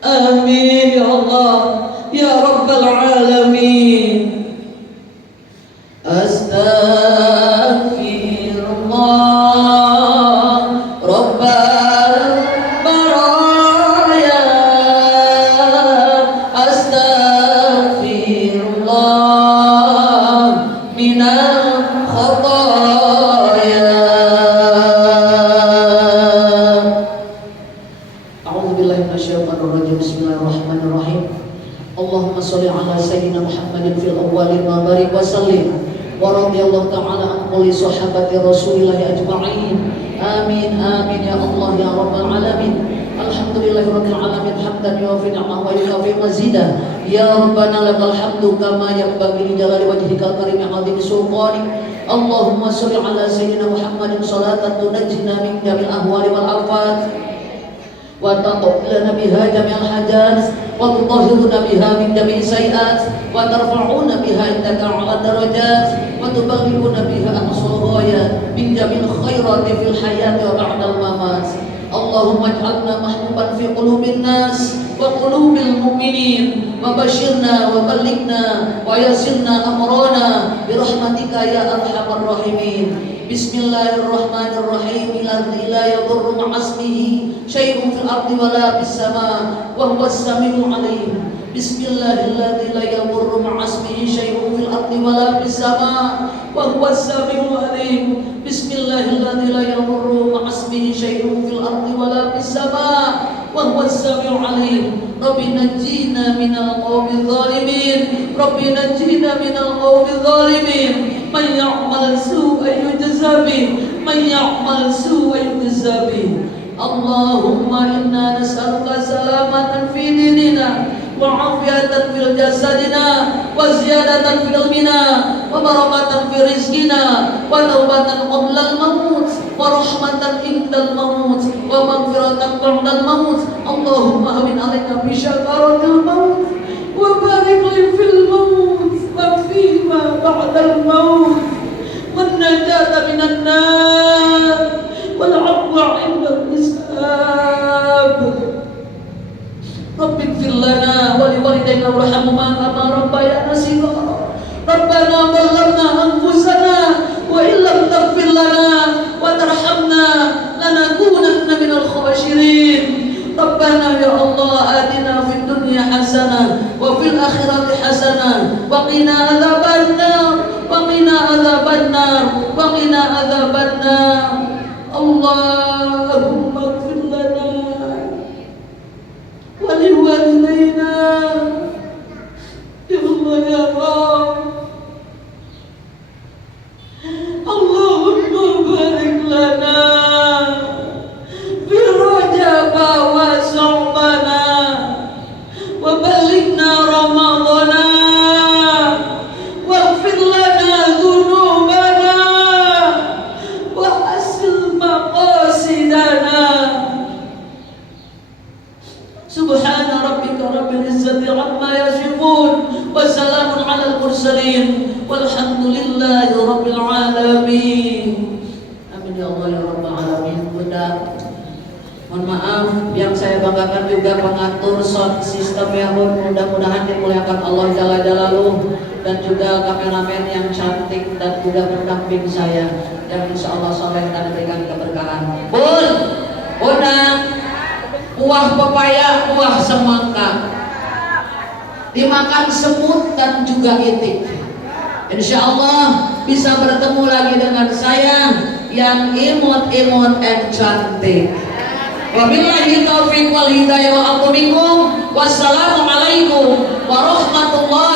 Amin ya Allah ya Rabbal Alamin. Astaghfirullah Rabbal Baraya. Astaghfirullah minal khataya. A'udzubillahi minasyaitonirrajim. Bismillahirrahmanirrahim. Allahumma sholli ala sayyidina Muhammadin fil awwalin wa barik wa sallim wa radhiyallahu ta'ala an kulli sahabati Rasulillahi ajma'in. Amin amin ya Allah ya rabbal alamin. Alhamdulillahirabbil alamin hamdan yuwafi ni'amahu wa yukafi mazidah. Ya rabbana lakal hamdu kama yanbaghi li jalali wajhikal karim 'azimi sultanik. Allahumma sholli ala sayyidina Muhammadin sholatan tunajjina min jamil ahwali wal afat wa taqabbal biha jami'al hajat wa tutahhiruna biha min jami'i sayiat wa tarfa'una biha indaka 'ala darajat wa tuballighuna biha aqsal ghayat min jami'il khairati fil hayati wa ba'dal mamat. Allahumma ij'alna mahbuban fi qulubin nas wa qulubil mu'minin wa basyirna wa ballighna wa yassirna amrana bi rahmatika ya arhamar rahimin. Bismillahirrahmanirrahim. La yadurru ma'asmihi syai'un fil ardi wa la fis sama wa huwas samiul alim. Bismillahilladzi la yadurru ma'asmihi syai'un fil ardi wa la fis sama wa huwas samiul alim. Bismillahilladzi la yadurru ma'asmihi syai'un fil ardi wa la fis sama wa huwas samiul alim. Rabbi najjina minal qawmi dhalimin. Rabbi najjina minal qawmi dhalimin. Man ya'mal su'an yujza bih, man ya'mal su'an yujza bih. Allahumma inna nas'aluka salamatan fi dinina wa afiyatan fil jasadina wa ziyadatan fil ilmina wa barakatan fi rizqina wa taubatan qabla al-maut wa rahmatan indal maut wa maghfiratan ba'dal maut. Allahumma hawin 'alaina bi syakaratil maut wa barik li fil maut wa fima ba'dal maut wan najata minan nar wal 'afwa 'indal hisab. Rabbi ighfir lana wa li walidayna warhamhuma kama rabbayana shighara. Rabbana dhallamna anfusana wa illam taghfir lana wa tarhamna lanakunanna minal khasirin. Rabbana ya Allah atina fid dunya hasanah wa fil akhirati hasanah wa qina adzabannar wa qina adzabannar wa qina adzabannar. Allahumma ighfir lana wa li walidayna ya Allah ya Rabb. Allahumma barik lana fi Rajab wa Sya'bana wa ballighna Ramadhana waghfir lana dhunubana wa hasil maqasidana. Subhana rabbika rabbil izzati amma yasifun wa salamun 'alal mursalin walhamdulillahi rabbil alamin. Amin ya Allah ya rabbal alamin. Bunda, mohon maaf yang saya banggakan juga pengatur sound systemnya, mudah-mudahan dimuliakan Allah Jalla Jalaluh, dan juga kameramen yang cantik dan juga pendamping saya yang insya Allah soleh dan diberikan keberkahan. Bunda, buah pepaya, buah semangka dimakan semut dan juga itik. Insya Allah bisa bertemu lagi dengan saya yang imut-imut dan cantik. Wabillahi taufiq wal hidayah wa aqwa minkum. Wassalamualaikum warahmatullahi